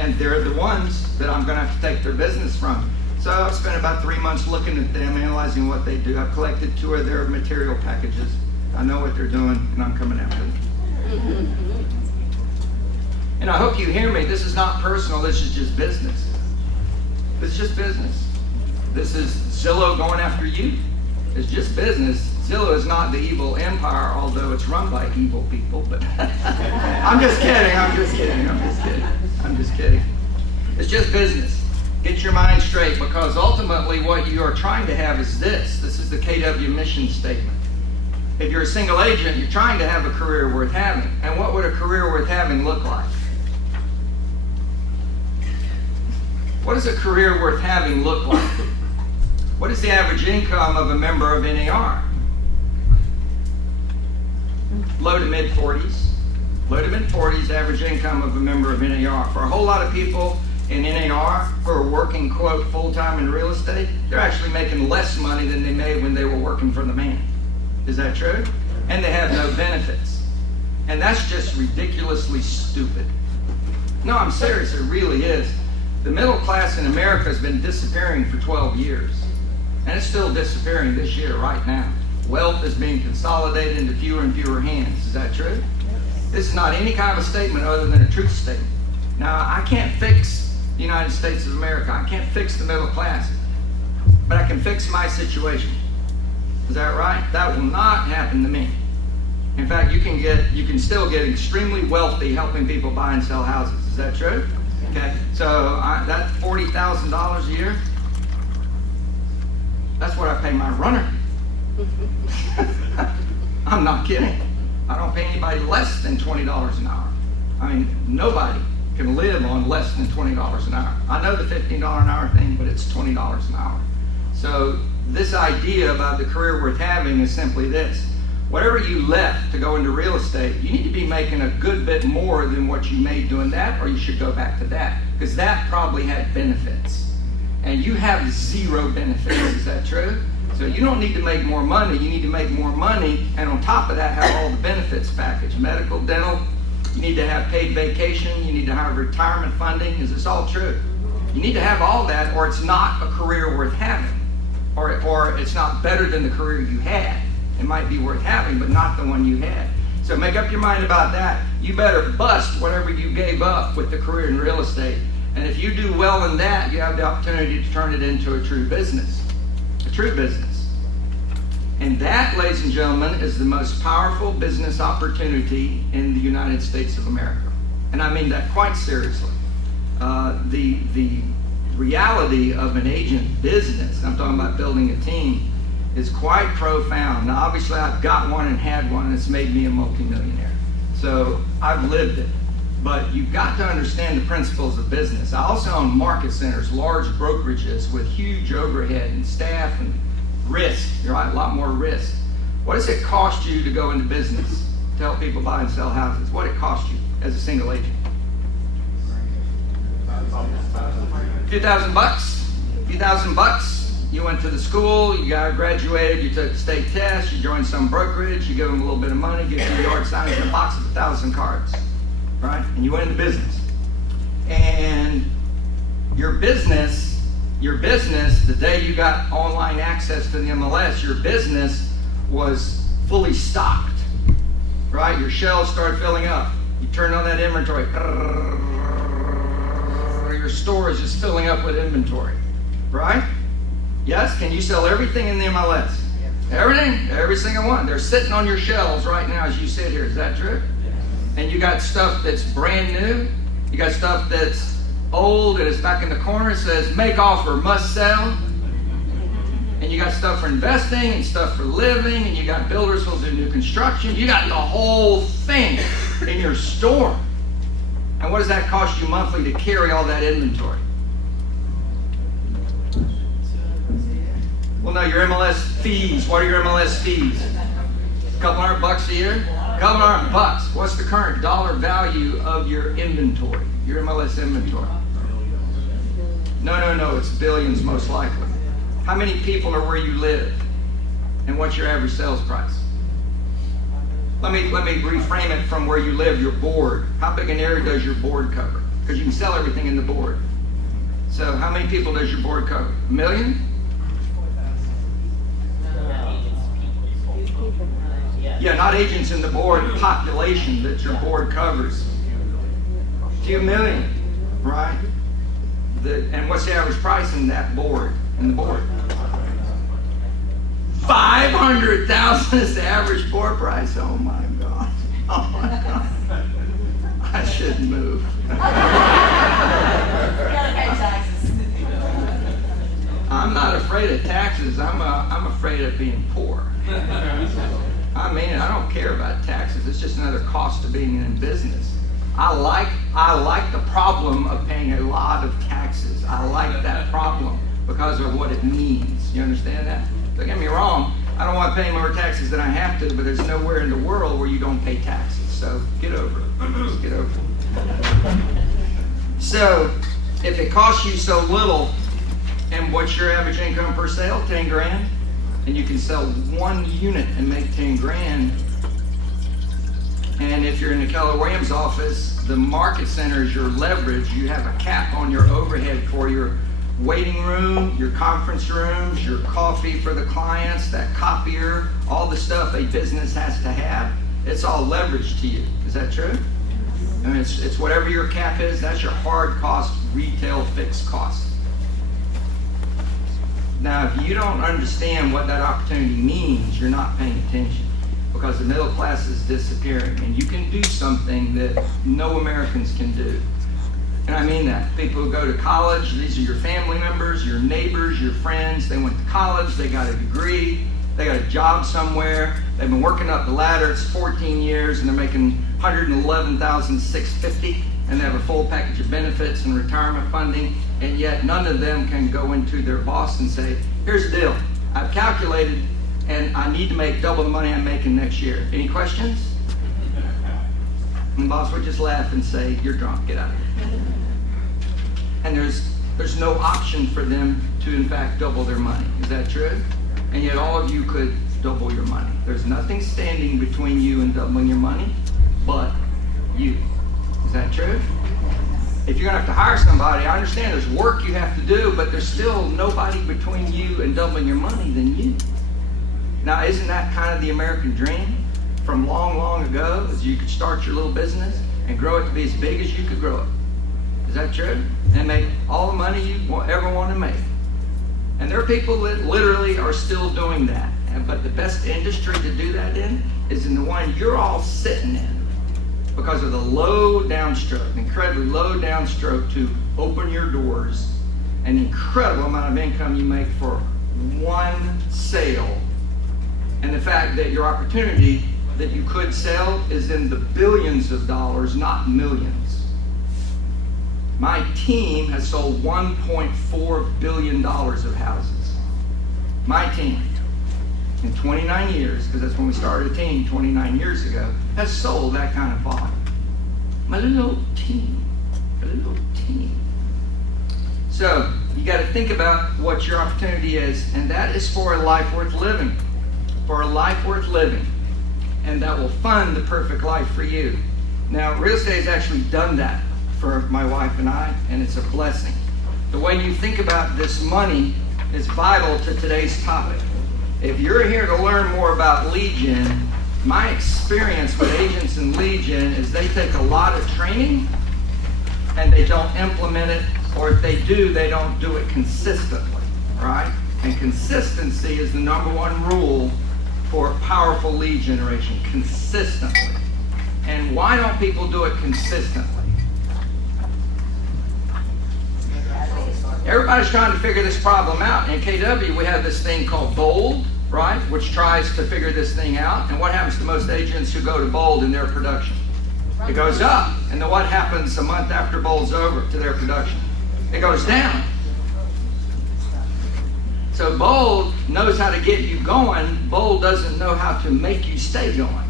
and they're the ones that I'm going to have to take their business from. So I've spent about 3 months looking at them, analyzing what they do. I've collected 2 of their material packages. I know what they're doing, and I'm coming after them. And I hope you hear me. This is not personal. This is just business. This is just business. This is Zillow going after you. It's just business. Zillow is not the evil empire, although it's run by evil people. But I'm just kidding. I'm just kidding. I'm just kidding. I'm just kidding. It's just business. Get your mind straight, because ultimately what you are trying to have is this. This is the KW mission statement. If you're a single agent, you're trying to have a career worth having. And what would a career worth having look like? What does a career worth having look like? What is the average income of a member of NAR? Low to mid 40s. Low to mid 40s average income of a member of NAR. For a whole lot of people in NAR who are working, quote, full-time in real estate, they're actually making less money than they made when they were working for the man. Is that true? And they have no benefits. And that's just ridiculously stupid. No, I'm serious, it really is. The middle class in America has been disappearing for 12 years. And it's still disappearing this year, right now. Wealth is being consolidated into fewer and fewer hands. Is that true? This is not any kind of a statement other than a truth statement. Now, I can't fix the United States of America. I can't fix the middle class. But I can fix my situation. Is that right? That will not happen to me. In fact, you can still get extremely wealthy helping people buy and sell houses. Is that true? Okay. So that's $40,000 a year. That's what I pay my runner. I'm not kidding. I don't pay anybody less than $20 an hour. I mean, nobody can live on less than $20 an hour. I know the $15 an hour thing, but it's $20 an hour. So this idea about the career worth having is simply this. Whatever you left to go into real estate, you need to be making a good bit more than what you made doing that, or you should go back to that, because that probably had benefits. And you have 0 benefits. Is that true? So you don't need to make more money. You need to make more money, and on top of that, have all the benefits package. Medical, dental, you need to have paid vacation, you need to have retirement funding. Is this all true? You need to have all that, or it's not a career worth having. Or it's not better than the career you had. It might be worth having, but not the one you had. So make up your mind about that. You better bust whatever you gave up with the career in real estate. And if you do well in that, you have the opportunity to turn it into a true business. A true business. And that, ladies and gentlemen, is the most powerful business opportunity in the United States of America. And I mean that quite seriously. The reality of an agent business, I'm talking about building a team, is quite profound. Now, obviously, I've got one and had one, and it's made me a multimillionaire. So I've lived it. But you've got to understand the principles of business. I also own market centers, large brokerages with huge overhead and staff and risk. You're right, a lot more risk. What does it cost you to go into business to help people buy and sell houses? What did it cost you as a single agent? A few thousand bucks. You went to the school, you got graduated, you took the state test, you joined some brokerage, you give them a little bit of money, give them yard signs and a box of 1,000 cards, right? And you went into business. And your business, the day you got online access to the MLS, your business was fully stocked, right? Your shelves started filling up. You turned on that inventory. Your store is just filling up with inventory, right? Yes? Can you sell everything in the MLS? Everything? Every single one. They're sitting on your shelves right now as you sit here. Is that true? And you got stuff that's brand new. You got stuff that's old and it's back in the corner. It says, make offer, must sell. And you got stuff for investing and stuff for living. And you got builders who'll do new construction. You got the whole thing in your store. And what does that cost you monthly to carry all that inventory? Well, no, your MLS fees. What are your MLS fees? A couple $100 a year? A couple $100. What's the current dollar value of your inventory? Your MLS inventory? No. It's billions most likely. How many people are where you live? And what's your average sales price? Let me reframe it from where you live, your board. How big an area does your board cover? because you can sell everything in the board. So how many people does your board cover? 1 million? Yeah, not agents in the board, population that your board covers. A few million, right? And what's the average price in that board? In the board? 500,000 is the average board price. Oh my God! Oh my God! I shouldn't move. I'm not afraid of taxes. I'm afraid of being poor. I mean, I don't care about taxes. It's just another cost of being in business. I like the problem of paying a lot of taxes. I like that problem because of what it means. You understand that? Don't get me wrong. I don't want to pay more taxes than I have to, but there's nowhere in the world where you don't pay taxes. So get over it. Just get over it. So if it costs you so little, and what's your average income per sale? 10 grand. And you can sell one unit and make 10 grand. And if you're in the Keller Williams office, the market center is your leverage. You have a cap on your overhead for your waiting room, your conference rooms, your coffee for the clients, that copier, all the stuff a business has to have. It's all leverage to you. Is that true? I mean, it's whatever your cap is, that's your hard cost, retail fixed cost. Now, if you don't understand what that opportunity means, you're not paying attention, because the middle class is disappearing, and you can do something that no Americans can do. And I mean that. People who go to college, these are your family members, your neighbors, your friends. They went to college, they got a degree, they got a job somewhere, they've been working up the ladder, it's 14 years, and they're making $111,650, and they have a full package of benefits and retirement funding, and yet none of them can go into their boss and say, here's the deal, I've calculated, and I need to make double the money I'm making next year. Any questions? And the boss would just laugh and say, you're drunk, get out of here. And there's no option for them to, in fact, double their money. Is that true? And yet all of you could double your money. There's nothing standing between you and doubling your money but you. Is that true? If you're going to have to hire somebody, I understand there's work you have to do, but there's still nobody between you and doubling your money than you. Now, isn't that kind of the American dream from long, long ago, is you could start your little business and grow it to be as big as you could grow it? Is that true? And make all the money you ever want to make. And there are people that literally are still doing that. But the best industry to do that in is in the one you're all sitting in, because of the low downstroke, incredibly low downstroke to open your doors, an incredible amount of income you make for one sale, and the fact that your opportunity that you could sell is in the billions of dollars, not millions. My team has sold $1.4 billion of houses. My team, in 29 years, because that's when we started a team 29 years ago, has sold that kind of volume. My little team, a little team. So you got to think about what your opportunity is, and that is for a life worth living. For a life worth living. And that will fund the perfect life for you. Now, real estate has actually done that for my wife and I, and it's a blessing. The way you think about this money is vital to today's topic. If you're here to learn more about lead gen, my experience with agents in lead gen is they take a lot of training and they don't implement it, or if they do, they don't do it consistently, right? And consistency is the number one rule for powerful lead generation, consistently. And why don't people do it consistently? Everybody's trying to figure this problem out. In KW, we have this thing called Bold, right, which tries to figure this thing out. And what happens to most agents who go to Bold in their production? It goes up. And then what happens a month after Bold's over to their production? It goes down. So Bold knows how to get you going. Bold doesn't know how to make you stay going.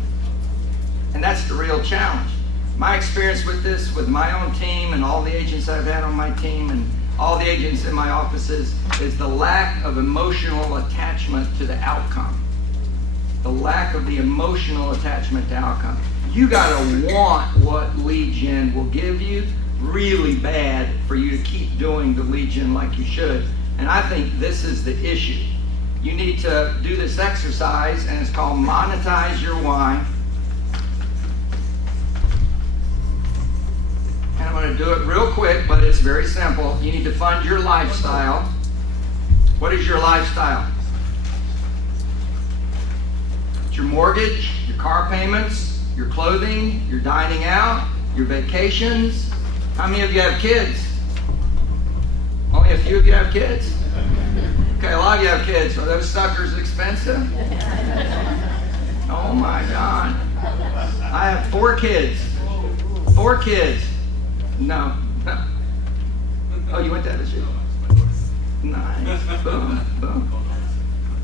And that's the real challenge. My experience with this, with my own team and all the agents I've had on my team and all the agents in my offices, is the lack of emotional attachment to the outcome. The lack of the emotional attachment to outcome. You got to want what lead gen will give you, really bad for you to keep doing the lead gen like you should. And I think this is the issue. You need to do this exercise, and it's called monetize your why. And I'm going to do it real quick, but it's very simple. You need to fund your lifestyle. What is your lifestyle? It's your mortgage, your car payments, your clothing, your dining out, your vacations. How many of you have kids? Only a few of you have kids? Okay, a lot of you have kids. Are those suckers expensive? Oh my God. I have 4 kids. 4 kids. No. Oh, you went to LSU? Nice. Boom. Boom.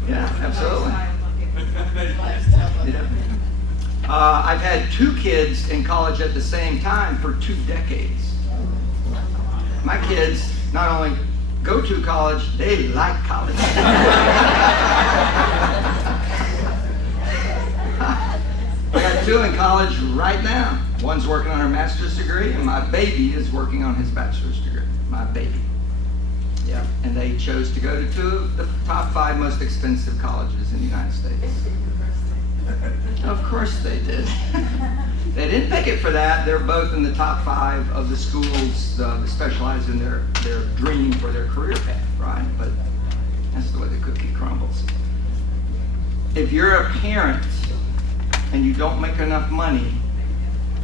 Yeah, absolutely. Yeah. I've had 2 kids in college at the same time for 2 decades. My kids not only go to college, they like college. I got 2 in college right now. One's working on her master's degree, and my baby is working on his bachelor's degree. My baby. Yeah, and they chose to go to 2 of the top 5 most expensive colleges in the United States. Of course they did. They didn't pick it for that. They're both in the top 5 of the schools that specialize in their dream for their career path, right? But that's the way the cookie crumbles. If you're a parent and you don't make enough money,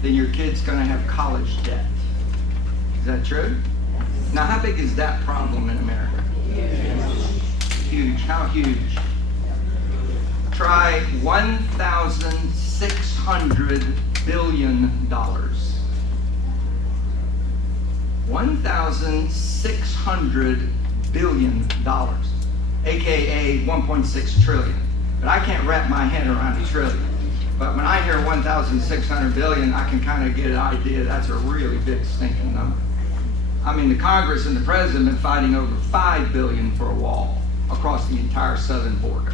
then your kid's going to have college debt. Is that true? Now, how big is that problem in America? Huge. How huge? Try $1,600 billion. $1,600 billion, aka 1.6 trillion. But I can't wrap my head around a trillion. But when I hear 1,600 billion, I can kind of get an idea that's a really big stinking number. I mean, the Congress and the President have been fighting over $5 billion for a wall across the entire southern border.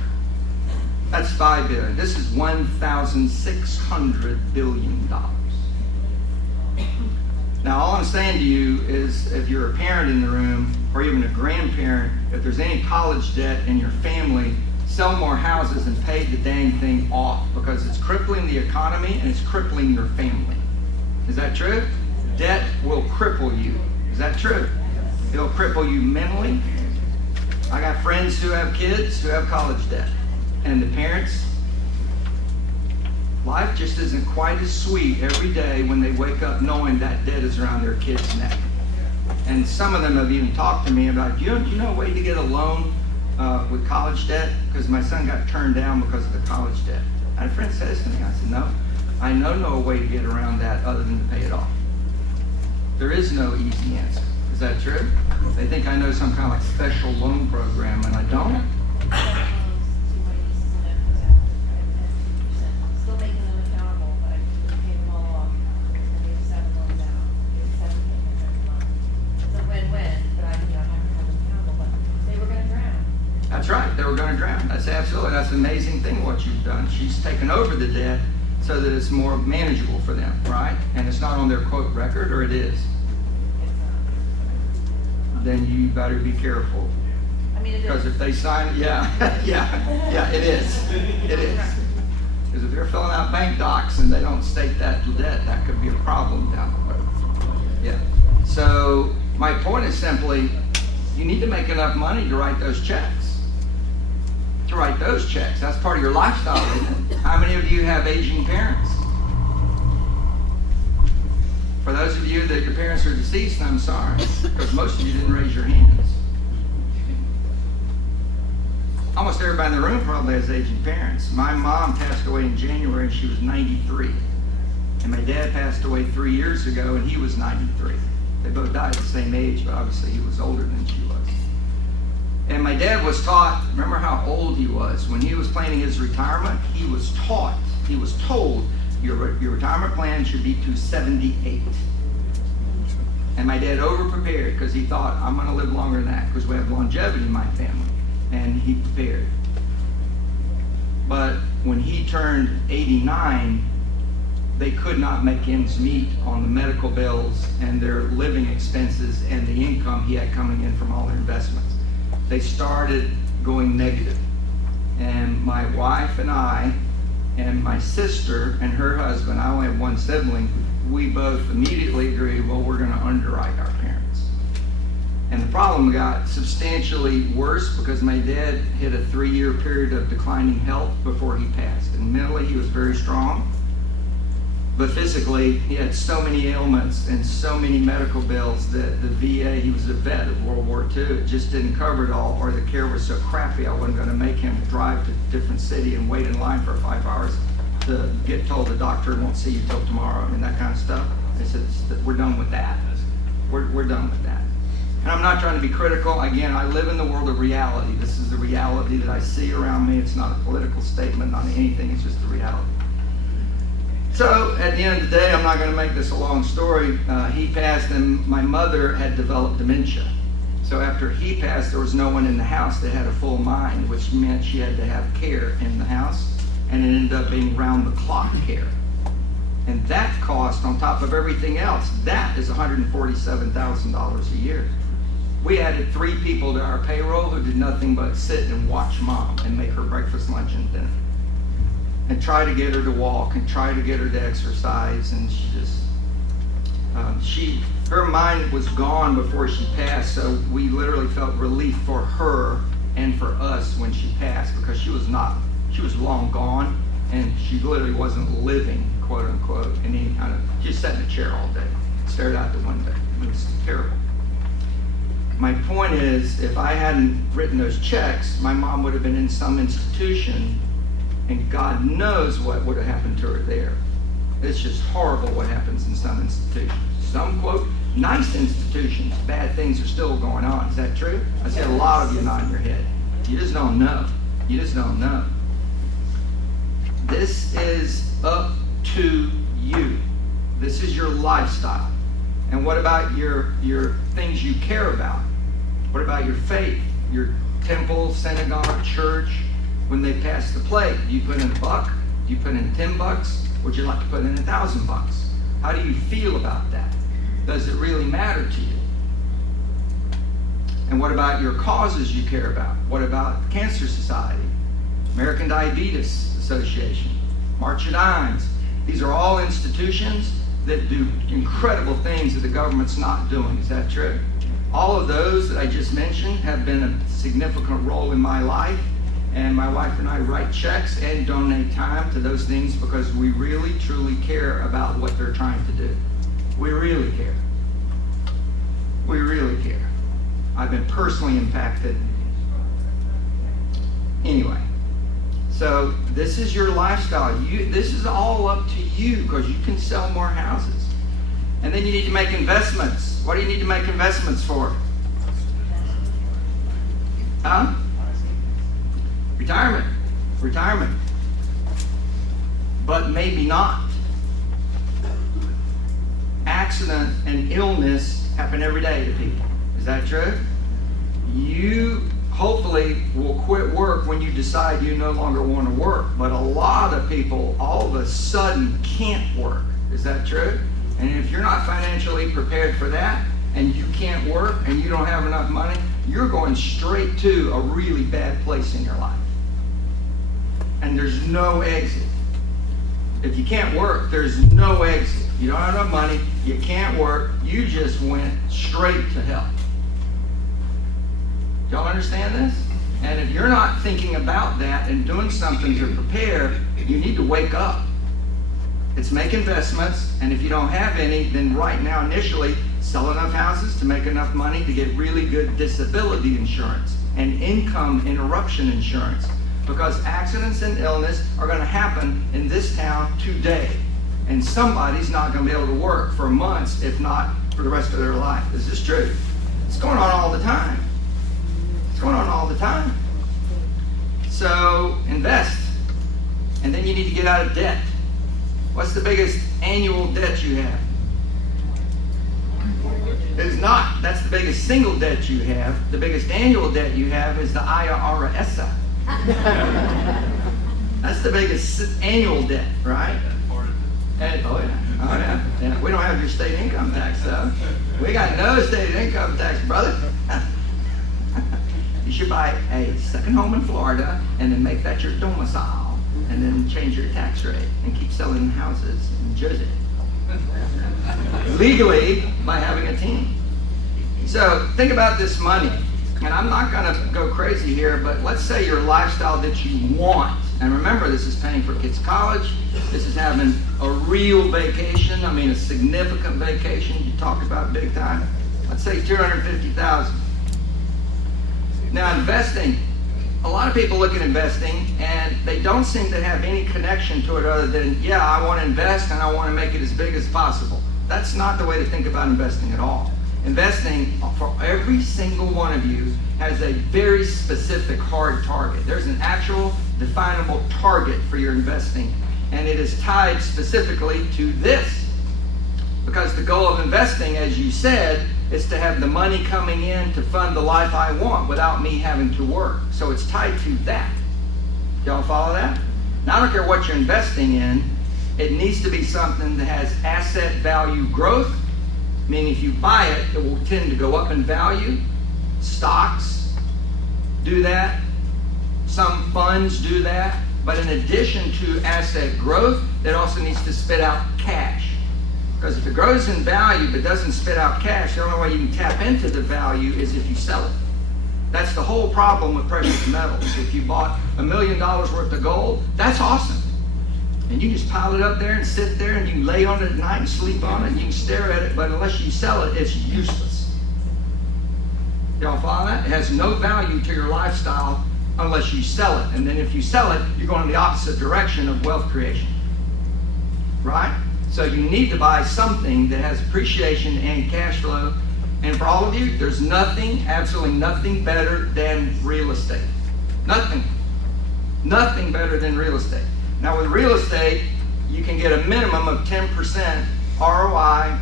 That's $5 billion. This is $1,600 billion. Now, all I'm saying to you is, if you're a parent in the room, or even a grandparent, if there's any college debt in your family, sell more houses and pay the dang thing off, because it's crippling the economy and it's crippling your family. Is that true? Debt will cripple you. Is that true? It'll cripple you mentally. I got friends who have kids who have college debt. And the parents, life just isn't quite as sweet every day when they wake up knowing that debt is around their kid's neck. And some of them have even talked to me about, do you know a way to get a loan with college debt? Because my son got turned down because of the college debt. And a friend says to me, I said, no, I know no way to get around that other than to pay it off. There is no easy answer. Is that true? They think I know some kind of like special loan program, and I don't. Still making them accountable, but I paid them all off. And we have 7 loans out. We have 7 payments every month. It's a win-win, but I haven't held them accountable, but they were going to drown. That's right. They were going to drown. That's absolutely. That's an amazing thing what you've done. She's taken over the debt so that it's more manageable for them, right? And it's not on their quote record, or it is? Then you better be careful. I mean, it is. Because if they sign, yeah, it is. It is. Because if they're filling out bank docs and they don't state that debt, that could be a problem down the road. Yeah. So my point is simply, you need to make enough money to write those checks. To write those checks. That's part of your lifestyle, isn't it? How many of you have aging parents? For those of you that your parents are deceased, I'm sorry, because most of you didn't raise your hands. Almost everybody in the room probably has aging parents. My mom passed away in January and she was 93. And my dad passed away 3 years ago and he was 93. They both died at the same age, but obviously he was older than she was. And my dad was taught, remember how old he was? When he was planning his retirement, he was told, your retirement plan should be to 78. And my dad over-prepared because he thought, I'm going to live longer than that because we have longevity in my family. And he prepared. But when he turned 89, they could not make ends meet on the medical bills and their living expenses and the income he had coming in from all their investments. They started going negative. And my wife and I and my sister and her husband, I only have one sibling, we both immediately agreed, well, we're going to underwrite our parents. And the problem got substantially worse because my dad hit a 3-year period of declining health before he passed. And mentally, he was very strong. But physically, he had so many ailments and so many medical bills that the VA, he was a vet of World War II, it just didn't cover it all, or the care was so crappy I wasn't going to make him drive to a different city and wait in line for 5 hours to get told the doctor won't see you till tomorrow and that kind of stuff. They said, we're done with that. We're done with that. And I'm not trying to be critical. Again, I live in the world of reality. This is the reality that I see around me. It's not a political statement, not anything. It's just the reality. So at the end of the day, I'm not going to make this a long story. He passed, and my mother had developed dementia. So after he passed, there was no one in the house that had a full mind, which meant she had to have care in the house, and it ended up being round-the-clock care. And that cost, on top of everything else, that is $147,000 a year. We added 3 people to our payroll who did nothing but sit and watch mom and make her breakfast, lunch, and dinner. And try to get her to walk and try to get her to exercise, and she just, her mind was gone before she passed, so we literally felt relief for her and for us when she passed, because she was long gone, and she literally wasn't living, quote unquote, in any kind of, she just sat in a chair all day, stared out the window. It was terrible. My point is, if I hadn't written those checks, my mom would have been in some institution, and God knows what would have happened to her there. It's just horrible what happens in some institutions. Some, quote, nice institutions, bad things are still going on. Is that true? I see a lot of you nodding your head. You just don't know. You just don't know. This is up to you. This is your lifestyle. And what about your things you care about? What about your faith, your temple, synagogue, church? When they pass the plate, do you put in $1? Do you put in $10? Would you like to put in $1,000? How do you feel about that? Does it really matter to you? And what about your causes you care about? What about Cancer Society, American Diabetes Association, March of Dimes? These are all institutions that do incredible things that the government's not doing. Is that true? All of those that I just mentioned have been a significant role in my life. And my wife and I write checks and donate time to those things because we really, truly care about what they're trying to do. We really care. We really care. I've been personally impacted. Anyway, so this is your lifestyle. This is all up to you because you can sell more houses. And then you need to make investments. What do you need to make investments for? Huh? Retirement. But maybe not. Accident and illness happen every day to people. Is that true? You hopefully will quit work when you decide you no longer want to work. But a lot of people all of a sudden can't work. Is that true? And if you're not financially prepared for that, and you can't work, and you don't have enough money, you're going straight to a really bad place in your life. And there's no exit. If you can't work, there's no exit. You don't have enough money, you can't work, you just went straight to hell. Y'all understand this? And if you're not thinking about that and doing something to prepare, you need to wake up. It's make investments, and if you don't have any, then right now initially, sell enough houses to make enough money to get really good disability insurance and income interruption insurance. Because accidents and illness are going to happen in this town today. And somebody's not going to be able to work for months, if not for the rest of their life. This is true. It's going on all the time. It's going on all the time. So invest. And then you need to get out of debt. What's the biggest annual debt you have? It's not. That's the biggest single debt you have. The biggest annual debt you have is the IRS. That's the biggest annual debt, right? And, oh yeah. Yeah. We don't have your state income tax though. We got no state income tax, brother. You should buy a second home in Florida and then make that your domicile and then change your tax rate and keep selling houses in Jersey. Legally by having a team. So think about this money. And I'm not going to go crazy here, but let's say your lifestyle that you want. And remember, this is paying for kids' college. This is having a real vacation. I mean, a significant vacation. You talk about big time. Let's say $250,000. Now, investing. A lot of people look at investing and they don't seem to have any connection to it other than, yeah, I want to invest and I want to make it as big as possible. That's not the way to think about investing at all. Investing, for every single one of you, has a very specific hard target. There's an actual definable target for your investing, and it is tied specifically to this. Because the goal of investing, as you said, is to have the money coming in to fund the life I want without me having to work. So it's tied to that. Y'all follow that? Now, I don't care what you're investing in, it needs to be something that has asset value growth. Meaning if you buy it, it will tend to go up in value. Stocks do that. Some funds do that. But in addition to asset growth, it also needs to spit out cash. Because if it grows in value but doesn't spit out cash, the only way you can tap into the value is if you sell it. That's the whole problem with precious metals. If you bought $1 million worth of gold, that's awesome. And you just pile it up there and sit there and you can lay on it at night and sleep on it and you can stare at it, but unless you sell it, it's useless. Y'all follow that? It has no value to your lifestyle unless you sell it. And then if you sell it, you're going in the opposite direction of wealth creation. Right? So you need to buy something that has appreciation and cash flow. And for all of you, there's nothing, absolutely nothing better than real estate. Nothing. Nothing better than real estate. Now with real estate, you can get a minimum of 10% ROI,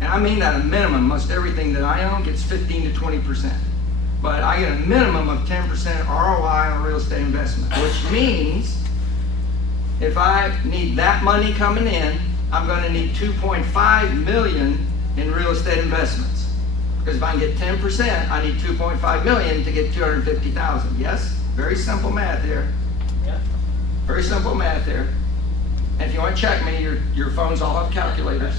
and I mean that a minimum. Most everything that I own gets 15 to 20%. But I get a minimum of 10% ROI on real estate investment, which means if I need that money coming in, I'm going to need $2.5 million in real estate investments. Because if I can get 10%, I need $2.5 million to get $250,000. Yes? Very simple math here. Very simple math there. And if you want to check me, your phones all have calculators.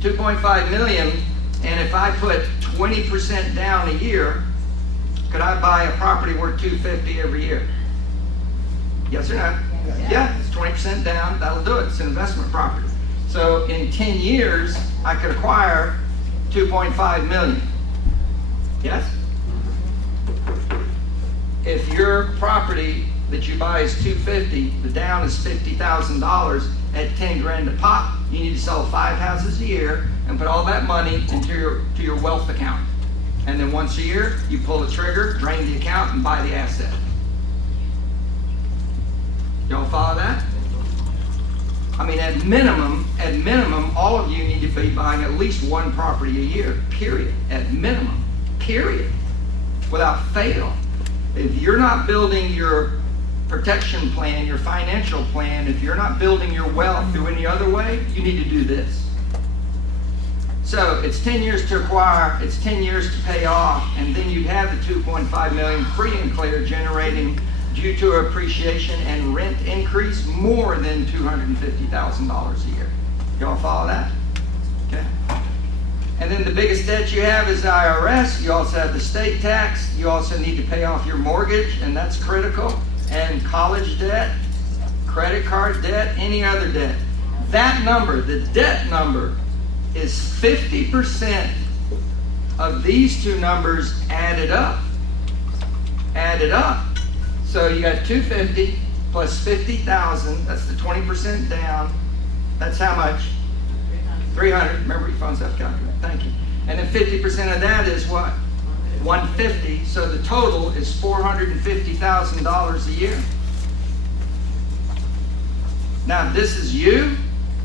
2.5 million, and if I put 20% down a year, could I buy a property worth $250 every year? Yes or no? Yeah, it's 20% down, that'll do it. It's an investment property. So in 10 years, I could acquire 2.5 million. Yes? If your property that you buy is $250, the down is $50,000 at 10 grand a pop, you need to sell 5 houses a year and put all that money into your wealth account. And then once a year, you pull the trigger, drain the account, and buy the asset. Y'all follow that? I mean, at minimum, all of you need to be buying at least one property a year, period. At minimum, period. Without fail. If you're not building your protection plan, your financial plan, if you're not building your wealth through any other way, you need to do this. So it's 10 years to acquire, it's 10 years to pay off, and then you'd have the 2.5 million free and clear, generating, due to appreciation and rent increase, more than $250,000 a year. Y'all follow that? Okay. And then the biggest debt you have is the IRS. You also have the state tax. You also need to pay off your mortgage, and that's critical. And college debt, credit card debt, any other debt. That number, the debt number, is 50% of these two numbers added up. Added up. So you got 250 plus 50,000. That's the 20% down. That's how much? 300. Remember, your phone's have calculator. Thank you. And then 50% of that is what? 150. So the total is $450,000 a year. Now, if this is you,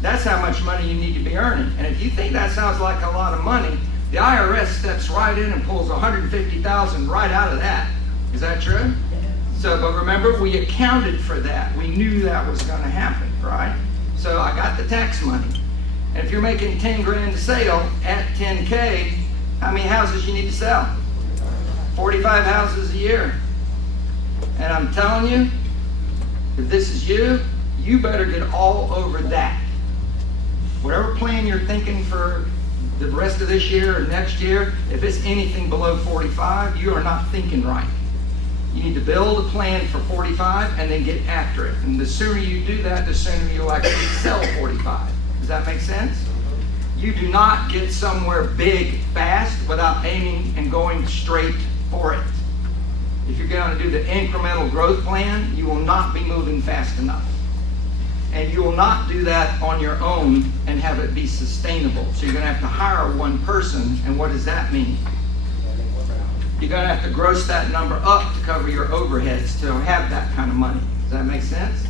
that's how much money you need to be earning. And if you think that sounds like a lot of money, the IRS steps right in and pulls $150,000 right out of that. Is that true? So, but remember, we accounted for that. We knew that was going to happen, right? So I got the tax money. And if you're making 10 grand a sale at 10K, how many houses you need to sell? 45 houses a year. And I'm telling you, if this is you, you better get all over that. Whatever plan you're thinking for the rest of this year or next year, if it's anything below 45, you are not thinking right. You need to build a plan for 45 and then get after it. And the sooner you do that, the sooner you'll actually sell 45. Does that make sense? You do not get somewhere big fast without aiming and going straight for it. If you're going to do the incremental growth plan, you will not be moving fast enough. And you will not do that on your own and have it be sustainable. So you're going to have to hire one person. And what does that mean? You're going to have to gross that number up to cover your overheads to have that kind of money. Does that make sense?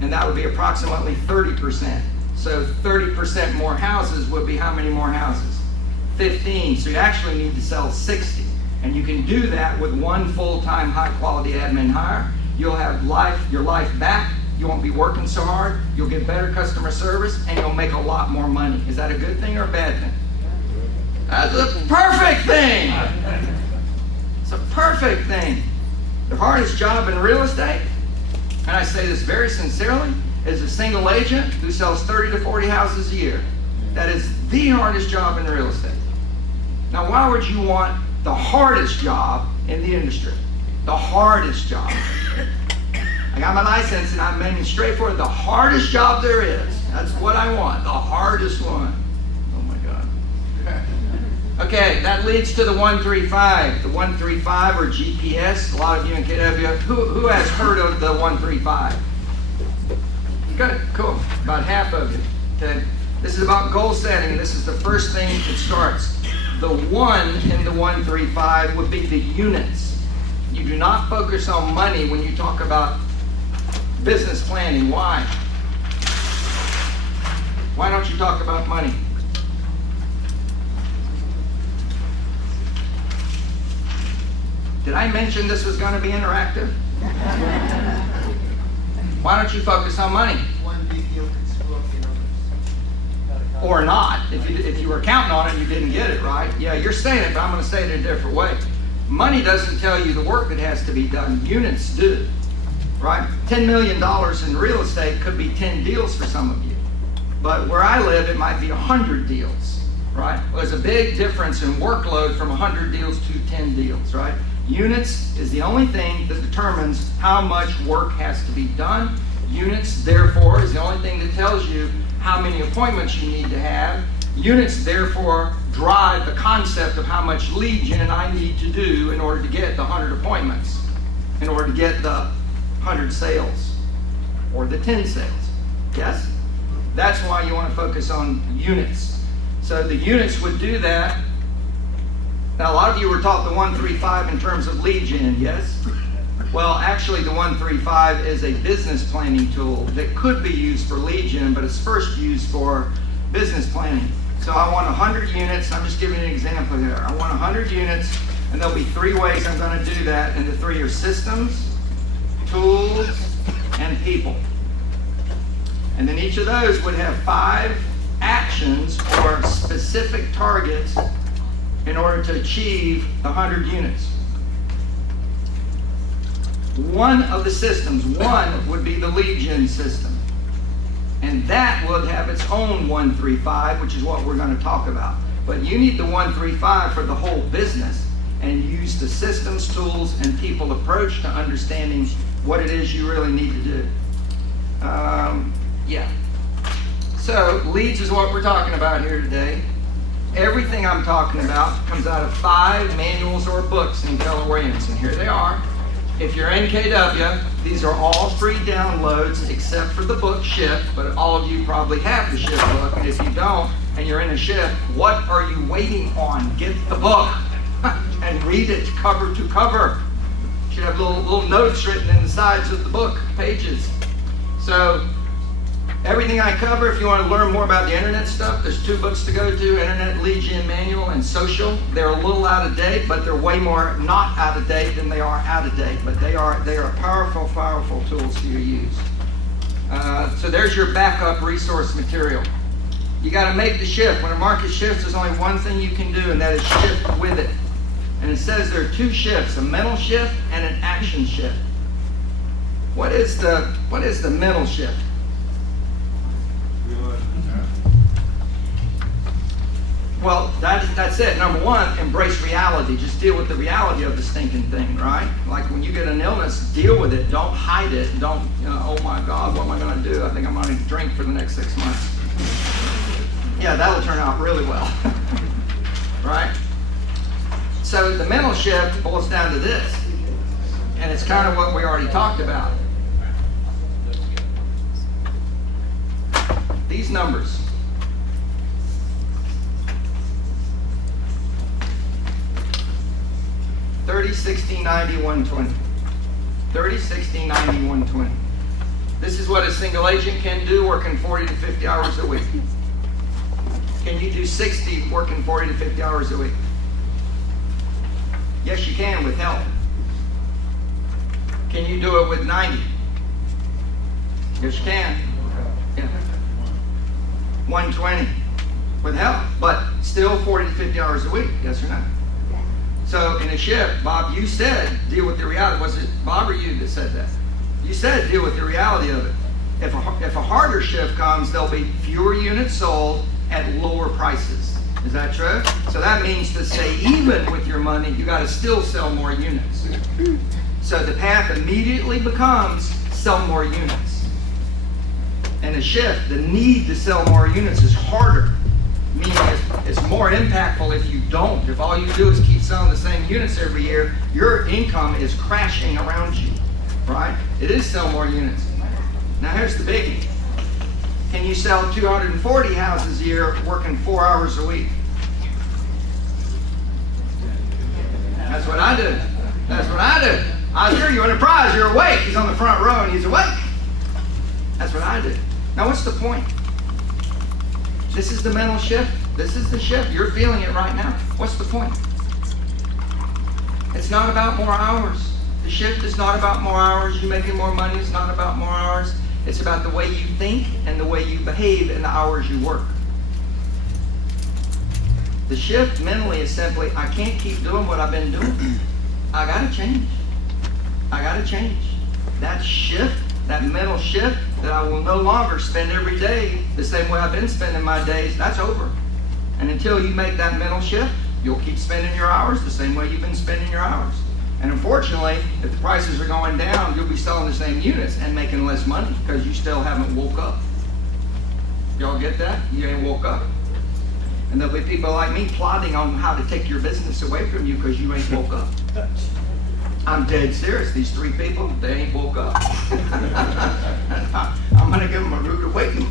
And that would be approximately 30%. So 30% more houses would be how many more houses? 15. So you actually need to sell 60. And you can do that with one full-time high-quality admin hire. You'll have your life back. You won't be working so hard. You'll get better customer service, and you'll make a lot more money. Is that a good thing or a bad thing? That's a perfect thing. It's a perfect thing. The hardest job in real estate, and I say this very sincerely, is a single agent who sells 30 to 40 houses a year. That is the hardest job in real estate. Now, why would you want the hardest job in the industry? The hardest job. I got my license and I'm aiming straight for the hardest job there is. That's what I want, the hardest one. Oh my God. Okay, that leads to the 135. The 135 or GPS. A lot of you in KW, who has heard of the 135? Good, cool. About half of you. Okay. This is about goal setting, and this is the first thing that starts. The 1 in the 135 would be the units. You do not focus on money when you talk about business planning. Why? Why don't you talk about money? Did I mention this was going to be interactive? Why don't you focus on money? One big deal can screw up your numbers. Or not. If you were counting on it, you didn't get it right. Yeah, you're saying it, but I'm going to say it in a different way. Money doesn't tell you the work that has to be done. Units do. Right? $10 million in real estate could be 10 deals for some of you. But where I live, it might be 100 deals. Right? Well, there's a big difference in workload from 100 deals to 10 deals. Right? Units is the only thing that determines how much work has to be done. Units, therefore, is the only thing that tells you how many appointments you need to have. Units, therefore, drive the concept of how much lead gen I need to do in order to get the 100 appointments, in order to get the 100 sales or the 10 sales. Yes? That's why you want to focus on units. So the units would do that. Now, a lot of you were taught the 135 in terms of lead gen, yes? Well, actually, the 135 is a business planning tool that could be used for lead gen, but it's first used for business planning. So I want 100 units. I'm just giving you an example here. I want 100 units, and there'll be 3 ways I'm going to do that, and the 3 are systems, tools, and people. And then each of those would have 5 actions or specific targets in order to achieve the 100 units. One of the systems, one would be the lead gen system. And that would have its own 135, which is what we're going to talk about. But you need the 135 for the whole business and use the systems, tools, and people approach to understanding what it is you really need to do. Yeah. So leads is what we're talking about here today. Everything I'm talking about comes out of 5 manuals or books in Keller Williams, and here they are. If you're in KW, these are all free downloads except for the book Shift, but all of you probably have the Shift book, and if you don't, and you're in a Shift, what are you waiting on? Get the book and read it cover to cover. You should have little notes written in the sides of the book, pages. So Everything I cover, if you want to learn more about the internet stuff, there's 2 books to go to, Internet Lead Gen Manual and Social. They're a little out of date, but they're way more not out of date than they are out of date. But they are powerful, powerful tools for you to use. So there's your backup resource material. You got to make the shift. When a market shifts, there's only one thing you can do, and that is shift with it. And it says there are 2 shifts, a mental shift and an action shift. What is the mental shift? Well, that's it. Number 1, embrace reality. Just deal with the reality of the stinking thing, right? Like when you get an illness, deal with it. Don't hide it. Don't, oh my God, what am I going to do? I think I'm going to drink for the next 6 months. Yeah, that'll turn out really well. Right? So the mental shift boils down to this. And it's kind of what we already talked about. These numbers. 30, 60, 90, 120. 30, 60, 90, 120. This is what a single agent can do working 40 to 50 hours a week. Can you do 60 working 40 to 50 hours a week? Yes, you can with help. Can you do it with 90? Yes, you can. Yeah. 120 with help, but still 40 to 50 hours a week. Yes or no? So in a shift, Bob, you said deal with the reality. Was it Bob or you that said that? You said deal with the reality of it. If a harder shift comes, there'll be fewer units sold at lower prices. Is that true? So that means to stay even with your money, you got to still sell more units. So the path immediately becomes sell more units. And a shift, the need to sell more units is harder. Meaning it's more impactful if you don't. If all you do is keep selling the same units every year, your income is crashing around you, right? It is sell more units. Now here's the biggie. Can you sell 240 houses a year working 4 hours a week? That's what I do. That's what I do. I hear you in a prize, you're awake. He's on the front row and he's awake. That's what I do. Now what's the point? This is the mental shift. This is the shift. You're feeling it right now. What's the point? It's not about more hours. The shift is not about more hours. You making more money is not about more hours. It's about the way you think and the way you behave in the hours you work. The shift mentally is simply, I can't keep doing what I've been doing. I gotta change. I gotta change. That shift, that mental shift that I will no longer spend every day the same way I've been spending my days, that's over. And until you make that mental shift, you'll keep spending your hours the same way you've been spending your hours. And unfortunately, if the prices are going down, you'll be selling the same units and making less money because you still haven't woke up. Y'all get that? You ain't woke up. And there'll be people like me plotting on how to take your business away from you because you ain't woke up. I'm dead serious. These 3 people, they ain't woke up. I'm going to give them a rude awakening.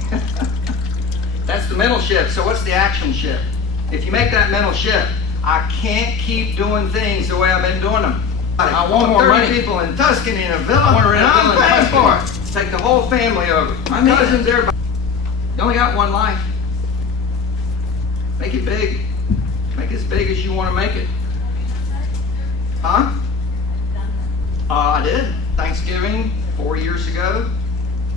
That's the mental shift. So what's the action shift? If you make that mental shift, I can't keep doing things the way I've been doing them. I want more 30 people in Tuscany in a villa, and I'm paying for it. Take the whole family over. My cousins, everybody. You only got one life. Make it big. Make it as big as you want to make it. Huh? I did. Thanksgiving 4 years ago.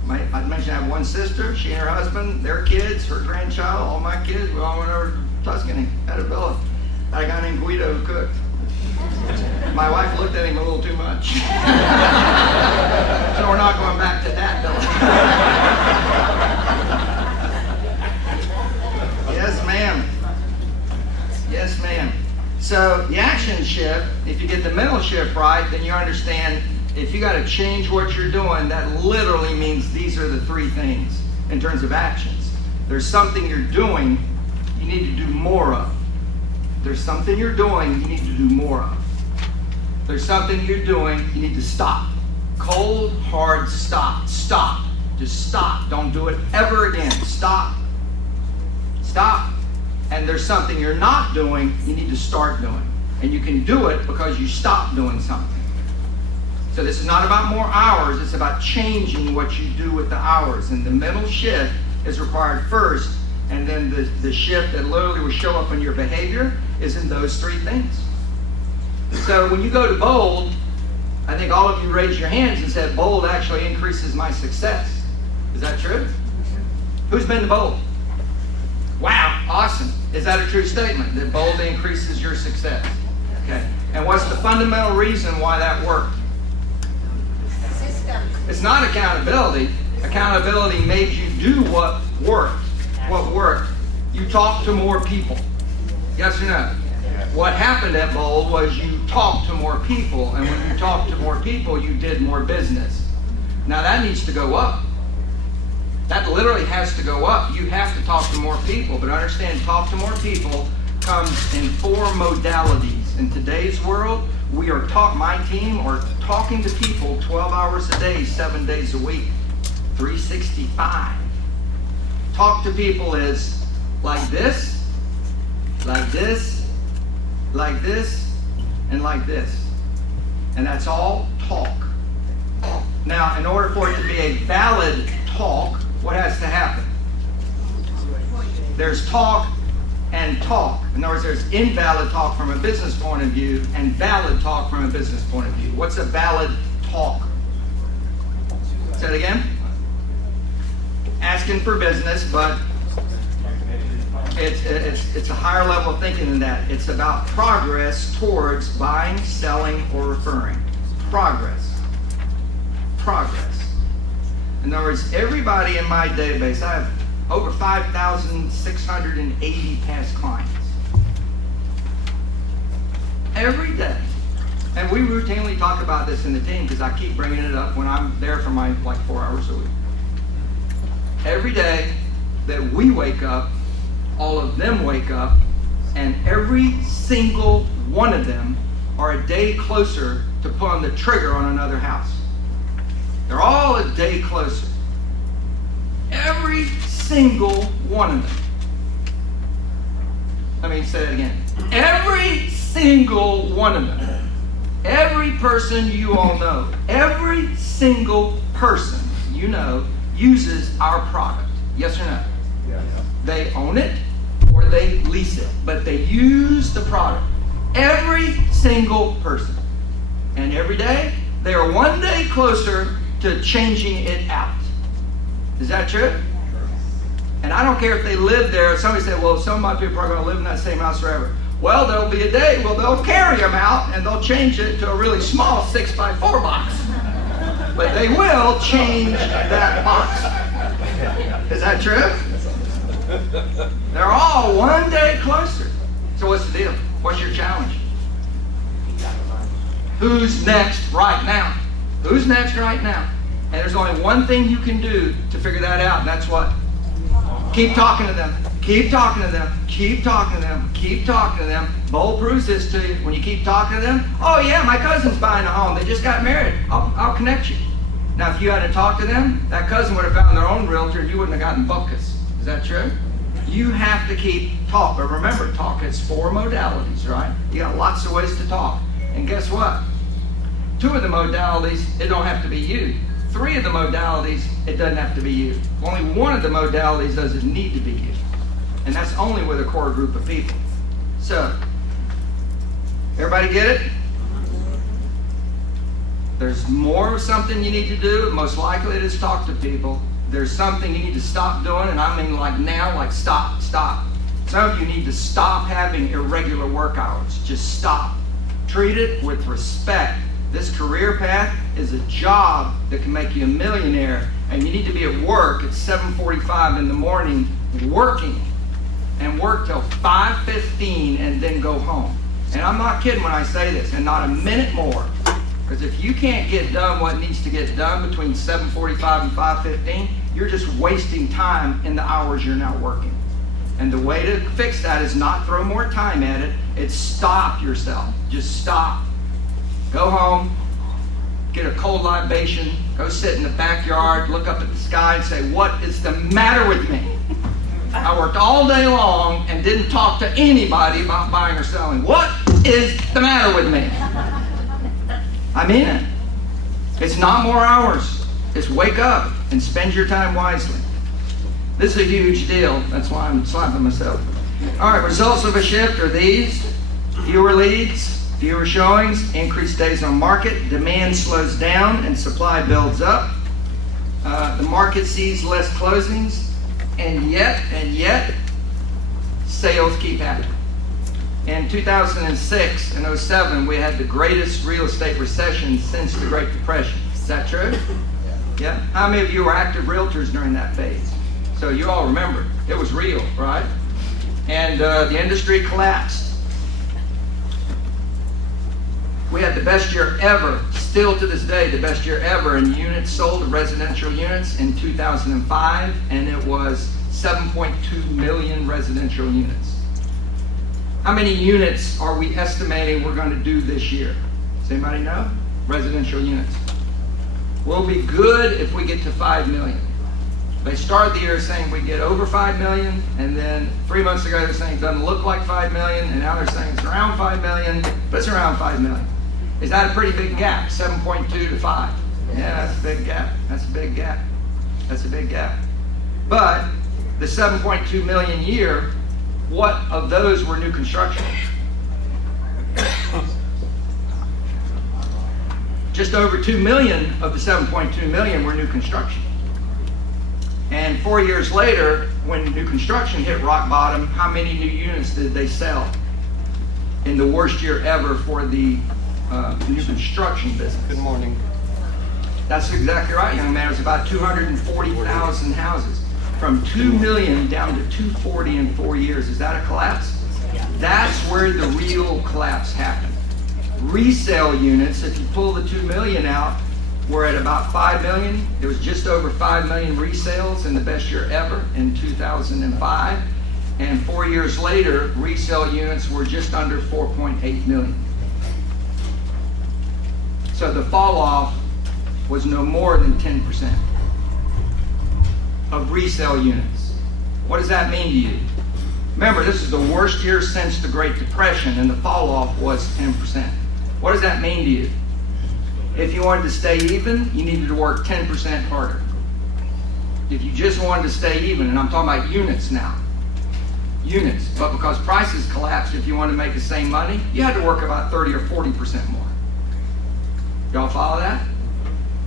I mentioned I have one sister. She and her husband, their kids, her grandchild, all my kids. We all went over to Tuscany, had a villa. Had a guy named Guido who cooked. My wife looked at him a little too much. So we're not going back to that villa. Yes, ma'am. Yes, ma'am. So the action shift, if you get the mental shift right, then you understand if you got to change what you're doing, that literally means these are the 3 things in terms of actions. There's something you're doing you need to do more of. There's something you're doing you need to do more of. There's something you're doing you need to stop. Cold, hard stop. Stop. Just stop. Don't do it ever again. Stop. Stop. And there's something you're not doing you need to start doing. And you can do it because you stopped doing something. So this is not about more hours, it's about changing what you do with the hours. And the mental shift is required first, and then the shift that literally will show up in your behavior is in those three things. So when you go to bold, I think all of you raised your hands and said, bold actually increases my success. Is that true? Who's been to bold? Wow, awesome. Is that a true statement, that bold increases your success? Okay. And what's the fundamental reason why that worked? It's not accountability. Accountability made you do what worked. What worked? You talked to more people. Yes or no? What happened at Bold was you talked to more people, and when you talked to more people, you did more business. Now that needs to go up. That literally has to go up. You have to talk to more people, but understand, talk to more people comes in 4 modalities. In today's world, we are my team are talking to people 12 hours a day, 7 days a week, 365. Talk to people is like this, like this, like this, and like this. And that's all talk. Now, in order for it to be a valid talk, what has to happen? There's talk and talk. In other words, there's invalid talk from a business point of view and valid talk from a business point of view. What's a valid talk? Say it again. Asking for business, but it's a higher level of thinking than that. It's about progress towards buying, selling, or referring. Progress. Progress. In other words, everybody in my database, I have over 5,680 past clients. Every day. And we routinely talk about this in the team because I keep bringing it up when I'm there for my 4 hours a week. Every day that we wake up, all of them wake up, and every single one of them are a day closer to pulling the trigger on another house. They're all a day closer. Every single one of them. Let me say that again. Every single one of them. Every person you all know, every single person you know uses our product. Yes or no? Yes. They own it or they lease it, but they use the product. Every single person. And every day, they are one day closer to changing it out. Is that true? And I don't care if they live there. Somebody said, well, some of my people are going to live in that same house forever. Well, there'll be a day. Well, they'll carry them out and they'll change it to a really small 6x4 box. But they will change that box. Is that true? They're all one day closer. So what's the deal? What's your challenge? Who's next right now? Who's next right now? And there's only one thing you can do to figure that out, and that's what? Keep talking to them. Keep talking to them. Keep talking to them. Keep talking to them. Bold proves this to you. When you keep talking to them, oh yeah, my cousin's buying a home. They just got married. I'll connect you. Now, if you hadn't talked to them, that cousin would have found their own realtor and you wouldn't have gotten focused. Is that true? You have to keep talk. But remember, talk has 4 modalities, right? You got lots of ways to talk. And guess what? 2 of the modalities, it don't have to be you. 3 of the modalities, it doesn't have to be you. Only 1 of the modalities doesn't need to be you. And that's only with a core group of people. So, everybody get it? There's more of something you need to do. Most likely it is talk to people. There's something you need to stop doing, and I mean like now, like stop. Some of you need to stop having irregular work hours. Just stop. Treat it with respect. This career path is a job that can make you a millionaire, and you need to be at work at 7:45 in the morning working, and work till 5:15 and then go home. And I'm not kidding when I say this, and not a minute more. Because if you can't get done what needs to get done between 7:45 and 5:15, you're just wasting time in the hours you're now working. And the way to fix that is not throw more time at it, it's stop yourself. Just stop. Go home, get a cold libation, go sit in the backyard, look up at the sky and say, what is the matter with me? I worked all day long and didn't talk to anybody about buying or selling. What is the matter with me? I mean it. It's not more hours. It's wake up and spend your time wisely. This is a huge deal. That's why I'm slapping myself. All right, results of a shift are these. Fewer leads, fewer showings, increased days on market, demand slows down and supply builds up. The market sees less closings, and yet, sales keep happening. In 2006 and 07, we had the greatest real estate recession since the Great Depression. Is that true? Yeah. How many of you were active realtors during that phase? So you all remember, it was real, right? And the industry collapsed. We had the best year ever, still to this day, the best year ever in units sold, residential units, in 2005, and it was 7.2 million residential units. How many units are we estimating we're going to do this year? Does anybody know? Residential units. We'll be good if we get to 5 million. They started the year saying we get over 5 million, and then 3 months ago they're saying it doesn't look like 5 million, and now they're saying it's around 5 million, but it's around 5 million. Is that a pretty big gap? 7.2 to 5. Yeah, that's a big gap. That's a big gap. That's a big gap. But the 7.2 million year, what of those were new construction? Just over 2 million of the 7.2 million were new construction. And 4 years later, when new construction hit rock bottom, how many new units did they sell in the worst year ever for the new construction business? Good morning. That's exactly right, young man. It was about 240,000 houses. From 2 million down to 240 in 4 years. Is that a collapse? That's where the real collapse happened. Resale units, if you pull the 2 million out, we're at about 5 million. It was just over 5 million resales in the best year ever in 2005. And 4 years later, resale units were just under 4.8 million. So the fall off was no more than 10% of resale units. What does that mean to you? Remember, this is the worst year since the Great Depression, and the fall off was 10%. What does that mean to you? If you wanted to stay even, you needed to work 10% harder. If you just wanted to stay even, and I'm talking about units now, units, but because prices collapsed, if you wanted to make the same money, you had to work about 30 or 40% more. Y'all follow that?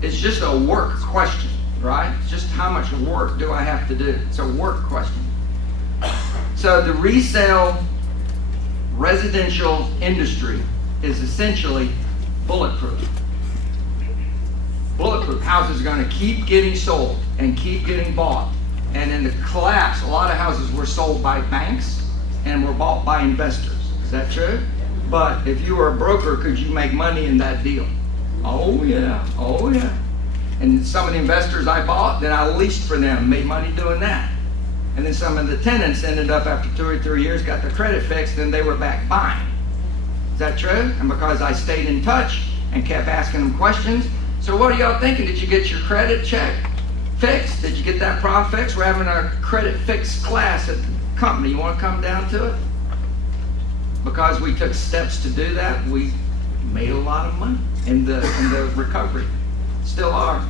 It's just a work question, right? It's just how much work do I have to do? It's a work question. So the resale residential industry is essentially bulletproof. Bulletproof. Houses are going to keep getting sold and keep getting bought. And in the collapse, a lot of houses were sold by banks and were bought by investors. Is that true? But if you were a broker, could you make money in that deal? Oh yeah, oh yeah. And some of the investors I bought, then I leased for them, made money doing that. And then some of the tenants ended up after 2 or 3 years, got their credit fixed, and they were back buying. Is that true? And because I stayed in touch and kept asking them questions, so what are y'all thinking? Did you get your credit check fixed? Did you get that problem fixed? We're having a credit fix class at the company. You want to come down to it? Because we took steps to do that, we made a lot of money in the recovery. Still are.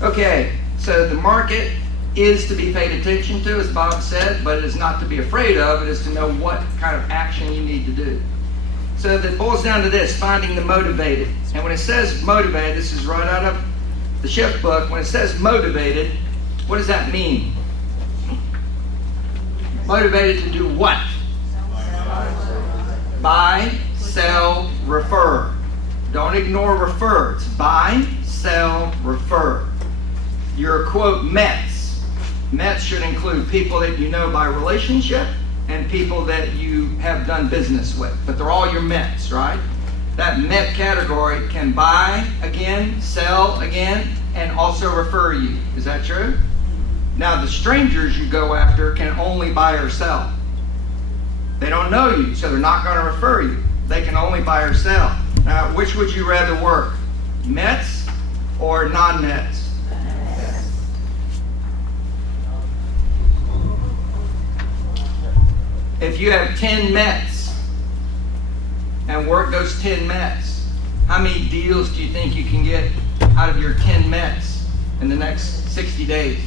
Okay, so the market is to be paid attention to, as Bob said, but it is not to be afraid of. It is to know what kind of action you need to do. So that boils down to this, finding the motivated. And when it says motivated, this is right out of the Shift book. When it says motivated, what does that mean? Motivated to do what? Buy, sell, refer. Don't ignore refer. It's buy, sell, refer. Your quote Mets. Mets should include people that you know by relationship and people that you have done business with. But they're all your Mets, right? That Met category can buy again, sell again, and also refer you. Is that true? Now the strangers you go after can only buy or sell. They don't know you, so they're not going to refer you. They can only buy or sell. Now, which would you rather work? Mets or non-Mets? If you have 10 Mets and work those 10 Mets, How many deals do you think you can get out of your 10 Mets in the next 60 days?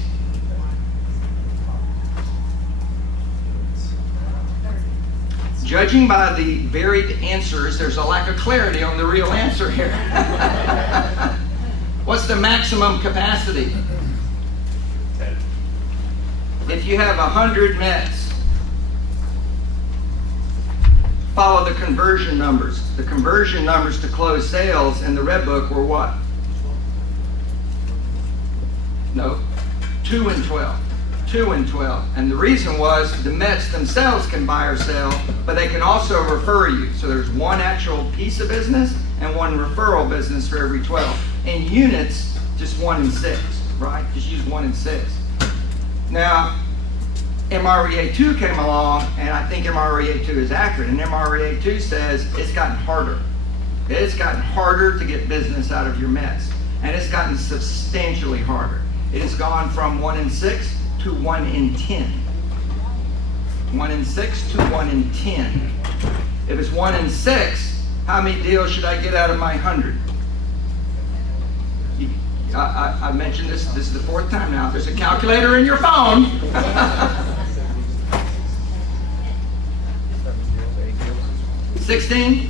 Judging by the varied answers, there's a lack of clarity on the real answer here. What's the maximum capacity? 10. If you have 100 Mets, follow the conversion numbers. The conversion numbers to close sales in the red book were what? No, 2 and 12. 2 and 12. And the reason was the Mets themselves can buy or sell, but they can also refer you. So there's one actual piece of business and one referral business for every 12. In units, just 1 and 6, right? Just use 1 and 6. Now, MREA2 came along, and I think MREA2 is accurate. And MREA2 says it's gotten harder. It's gotten harder to get business out of your Mets. And it's gotten substantially harder. It has gone from 1 in 6 to 1 in 10. 1 in 6 to 1 in 10. If it's 1 in 6, how many deals should I get out of my 100? I mentioned this is the 4th time now. There's a calculator in your phone. 16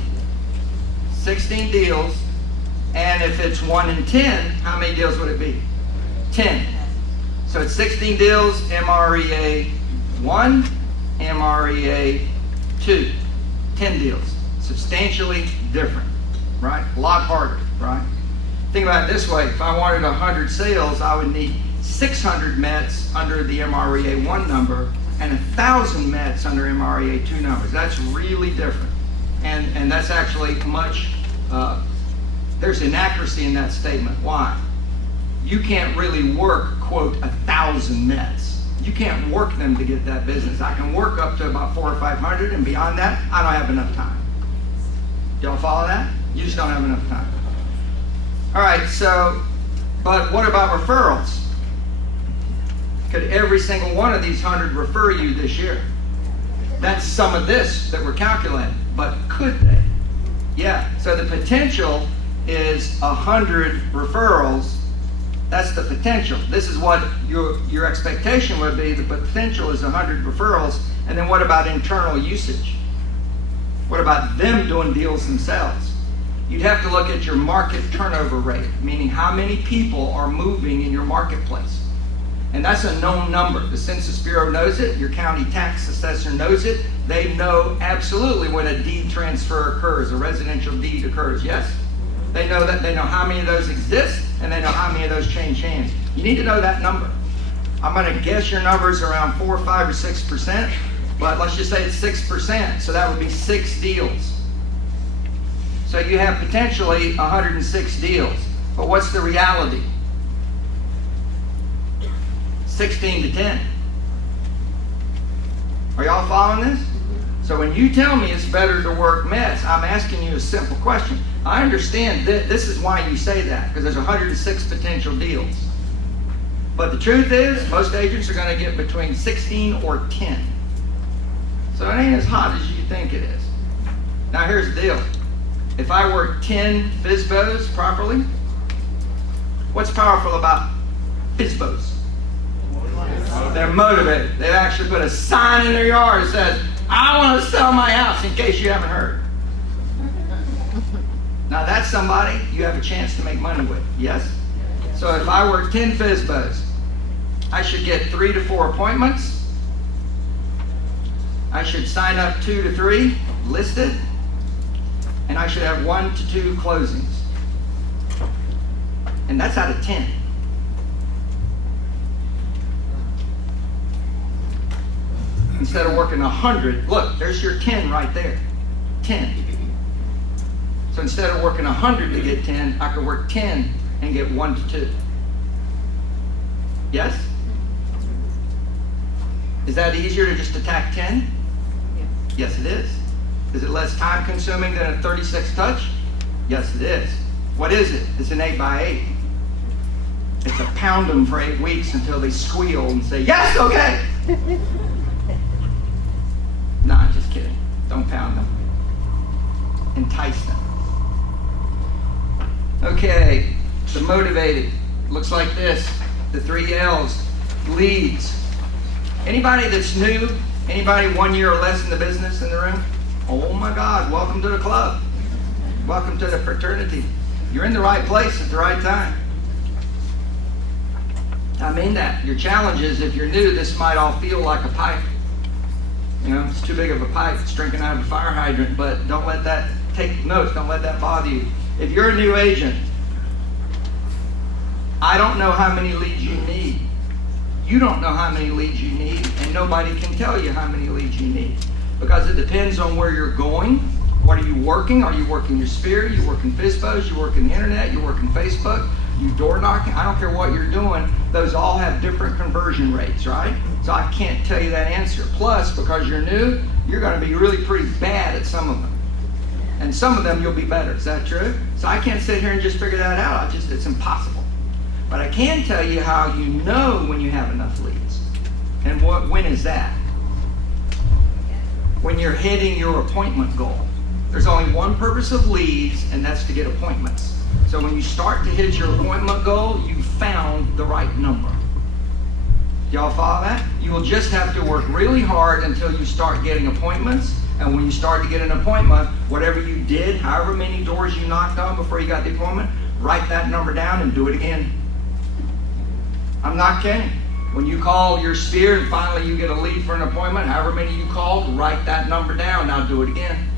deals. And if it's 1 in 10, how many deals would it be? 10. So it's 16 deals, MREA 1, MREA 2. 10 deals. Substantially different, right? A lot harder, right? Think about it this way. If I wanted 100 sales, I would need 600 Mets under the MREA 1 number and 1,000 Mets under MREA 2 numbers. That's really different. And that's actually much, there's inaccuracy in that statement. Why? You can't really work, quote, 1,000 Mets. You can't work them to get that business. I can work up to about 400 or 500, and beyond that, I don't have enough time. Y'all follow that? You just don't have enough time. All right, so, but what about referrals? Could every single one of these 100 refer you this year? That's some of this that we're calculating, but could they? Yeah, so the potential is 100 referrals. That's the potential. This is what your expectation would be. The potential is 100 referrals. And then what about internal usage? What about them doing deals themselves? You'd have to look at your market turnover rate, meaning how many people are moving in your marketplace. And that's a known number. The Census Bureau knows it. Your county tax assessor knows it. They know absolutely when a deed transfer occurs, a residential deed occurs, yes? They know that. They know how many of those exist, and they know how many of those change hands. You need to know that number. I'm going to guess your number's around 4, 5, or 6%, but let's just say it's 6%, so that would be 6 deals. So you have potentially 106 deals. But what's the reality? 16 to 10. Are y'all following this? So when you tell me it's better to work Mets, I'm asking you a simple question. I understand that this is why you say that, because there's 106 potential deals. But the truth is, most agents are going to get between 16 or 10. So it ain't as hot as you think it is. Now here's the deal. If I work 10 FSBOs properly, what's powerful about FSBOs? They're motivated. They actually put a sign in their yard that says, I want to sell my house, in case you haven't heard. Now that's somebody you have a chance to make money with, yes? So if I work 10 FSBOs, I should get 3 to 4 appointments. I should sign up 2 to 3 listed. And I should have 1 to 2 closings. And that's out of 10. Instead of working 100, look, there's your 10 right there. 10. So instead of working 100 to get 10, I could work 10 and get 1 to 2. Yes? Is that easier to just attack 10? Yes, it is. Is it less time consuming than a 36 touch? Yes, it is. What is it? It's an 8x8. It's a pound them for 8 weeks until they squeal and say, yes, okay. Nah, just kidding. Don't pound them. Entice them. Okay, the motivated. Looks like this. The 3 L's. Leads. Anybody that's new? Anybody 1 year or less in the business in the room? Oh my God, welcome to the club. Welcome to the fraternity. You're in the right place at the right time. I mean that. Your challenge is, if you're new, this might all feel like a pipe. You know, it's too big of a pipe. It's drinking out of a fire hydrant, but don't let that, take notes, don't let that bother you. If you're a new agent, I don't know how many leads you need. You don't know how many leads you need, and nobody can tell you how many leads you need. Because it depends on where you're going. What are you working? Are you working your sphere? You working FISBOs? You working the internet? You working Facebook? You door knocking? I don't care what you're doing. Those all have different conversion rates, right? So I can't tell you that answer. Plus, because you're new, you're going to be really pretty bad at some of them. And some of them you'll be better. Is that true? So I can't sit here and just figure that out. It's impossible. But I can tell you how you know when you have enough leads. And when is that? When you're hitting your appointment goal. There's only one purpose of leads, and that's to get appointments. So when you start to hit your appointment goal, you found the right number. Y'all follow that? You will just have to work really hard until you start getting appointments. And when you start to get an appointment, whatever you did, however many doors you knocked on before you got the appointment, write that number down and do it again. I'm not kidding. When you call your sphere and finally you get a lead for an appointment, however many you called, write that number down. Now do it again.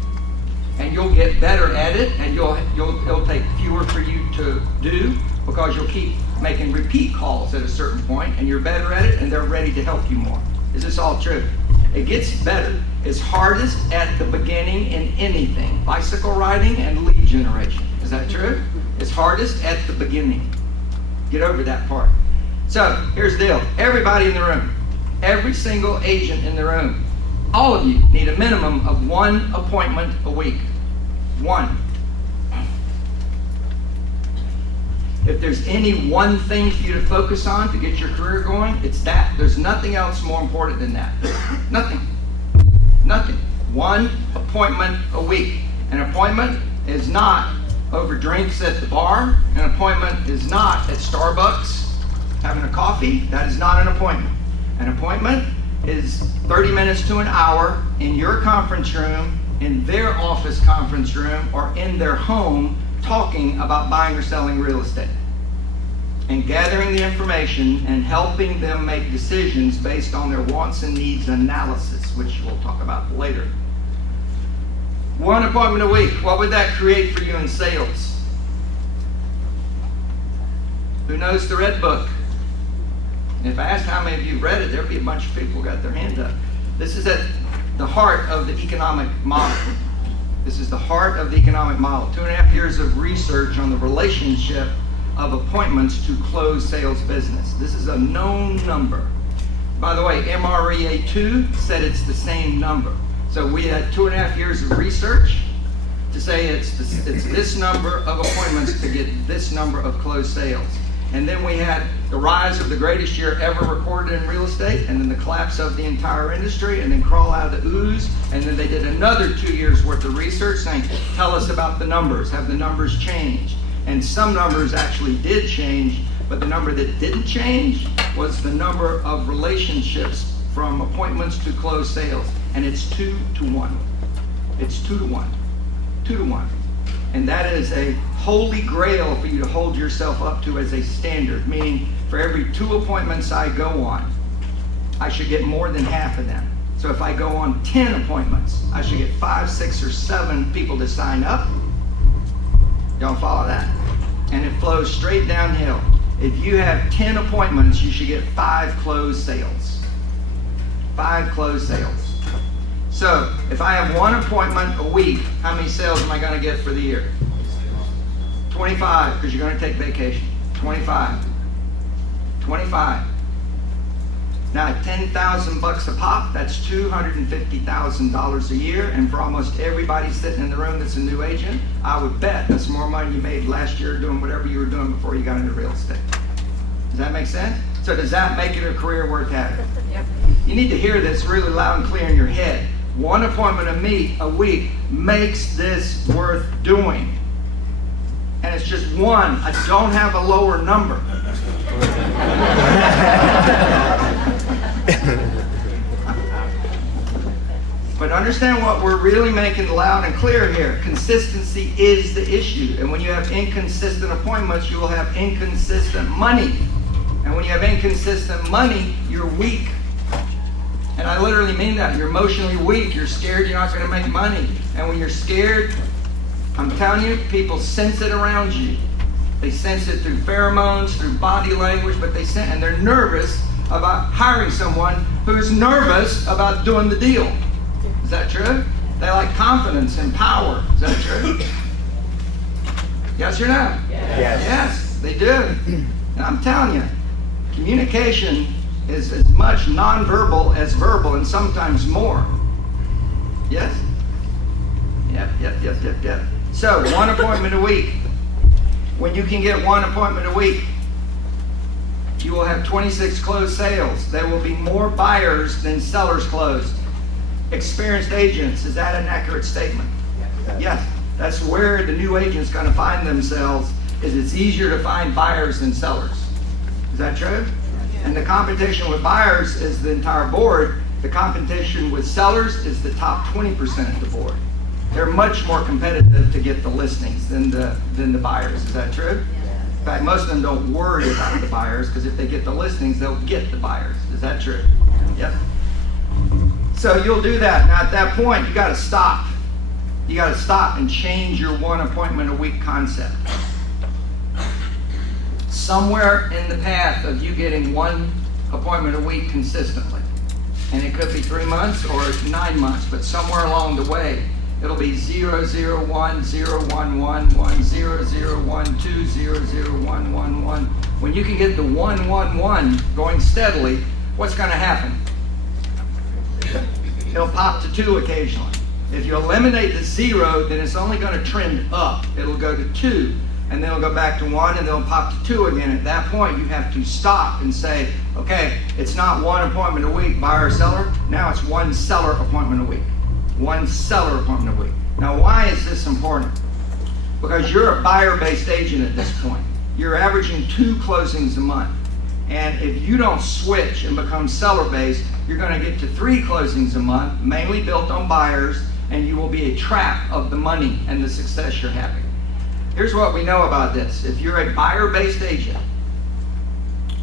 And you'll get better at it, and it'll take fewer for you to do, because you'll keep making repeat calls at a certain point, and you're better at it, and they're ready to help you more. Is this all true? It gets better. It's hardest at the beginning in anything. Bicycle riding and lead generation. Is that true? It's hardest at the beginning. Get over that part. So, here's the deal. Everybody in the room, every single agent in the room, all of you need a minimum of 1 appointment a week. 1. If there's any one thing for you to focus on to get your career going, it's that. There's nothing else more important than that. Nothing. Nothing. 1 appointment a week. An appointment is not over drinks at the bar. An appointment is not at Starbucks having a coffee. That is not an appointment. An appointment is 30 minutes to an hour in your conference room, in their office conference room, or in their home, talking about buying or selling real estate. And gathering the information and helping them make decisions based on their wants and needs analysis, which we'll talk about later. 1 appointment a week. What would that create for you in sales? Who knows the Red Book? And if I asked how many of you read it, there'd be a bunch of people who got their hand up. This is at the heart of the economic model. This is the heart of the economic model. 2.5 years of research on the relationship of appointments to close sales business. This is a known number. By the way, MREA2 said it's the same number. So we had 2.5 years of research to say it's this number of appointments to get this number of closed sales. And then we had the rise of the greatest year ever recorded in real estate, and then the collapse of the entire industry, and then crawl out of the ooze. And then they did another 2 years worth of research saying, tell us about the numbers. Have the numbers changed? And some numbers actually did change, but the number that didn't change was the number of relationships from appointments to closed sales. And it's 2 to 1. It's 2 to 1. 2 to 1. And that is a holy grail for you to hold yourself up to as a standard, meaning for every 2 appointments I go on, I should get more than half of them. So if I go on 10 appointments, I should get 5, 6, or 7 people to sign up. Y'all follow that? And it flows straight downhill. If you have 10 appointments, you should get 5 closed sales. 5 closed sales. So if I have 1 appointment a week, how many sales am I going to get for the year? 25, because you're going to take vacation. 25. 25. Now, $10,000 a pop, that's $250,000 a year, and for almost everybody sitting in the room that's a new agent, I would bet that's more money you made last year doing whatever you were doing before you got into real estate. Does that make sense? So does that make it a career worth having? Yep. You need to hear this really loud and clear in your head. 1 appointment a week makes this worth doing. and it's just one. I don't have a lower number. But understand what we're really making loud and clear here. Consistency is the issue. And when you have inconsistent appointments, you will have inconsistent money. And when you have inconsistent money, you're weak. And I literally mean that. You're emotionally weak. You're scared you're not going to make money. And when you're scared, I'm telling you, people sense it around you. They sense it through pheromones, through body language, but and they're nervous about hiring someone who's nervous about doing the deal. Is that true? They like confidence and power. Is that true? Yes or no? Yes. Yes, they do. And I'm telling you, communication is as much nonverbal as verbal, and sometimes more. Yes? Yep. So, one appointment a week. When you can get one appointment a week, you will have 26 closed sales. There will be more buyers than sellers closed. Experienced agents, is that an accurate statement? Yes. That's where the new agent's going to find themselves, is it's easier to find buyers than sellers. Is that true? And the competition with buyers is the entire board. The competition with sellers is the top 20% of the board. They're much more competitive to get the listings than the buyers. Is that true? In fact, most of them don't worry about the buyers, because if they get the listings, they'll get the buyers. Is that true? Yep. So you'll do that. Now at that point, you got to stop. You got to stop and change your one appointment a week concept. Somewhere in the path of you getting one appointment a week consistently, and it could be 3 months or 9 months, but somewhere along the way, it'll be 0, 0, 1, 0, 1, 1, 1, 0, 0, 1, 2, 0, 0, 1, 1, 1. When you can get the 1, 1, 1 going steadily, what's going to happen? It'll pop to 2 occasionally. If you eliminate the 0, then it's only going to trend up. It'll go to 2, and then it'll go back to 1, and then it'll pop to 2 again. At that point, you have to stop and say, okay, it's not one appointment a week, buyer or seller. Now it's one seller appointment a week. One seller appointment a week. Now, why is this important? Because you're a buyer-based agent at this point. You're averaging 2 closings a month. And if you don't switch and become seller-based, you're going to get to 3 closings a month, mainly built on buyers, and you will be a trap of the money and the success you're having. Here's what we know about this. If you're a buyer-based agent,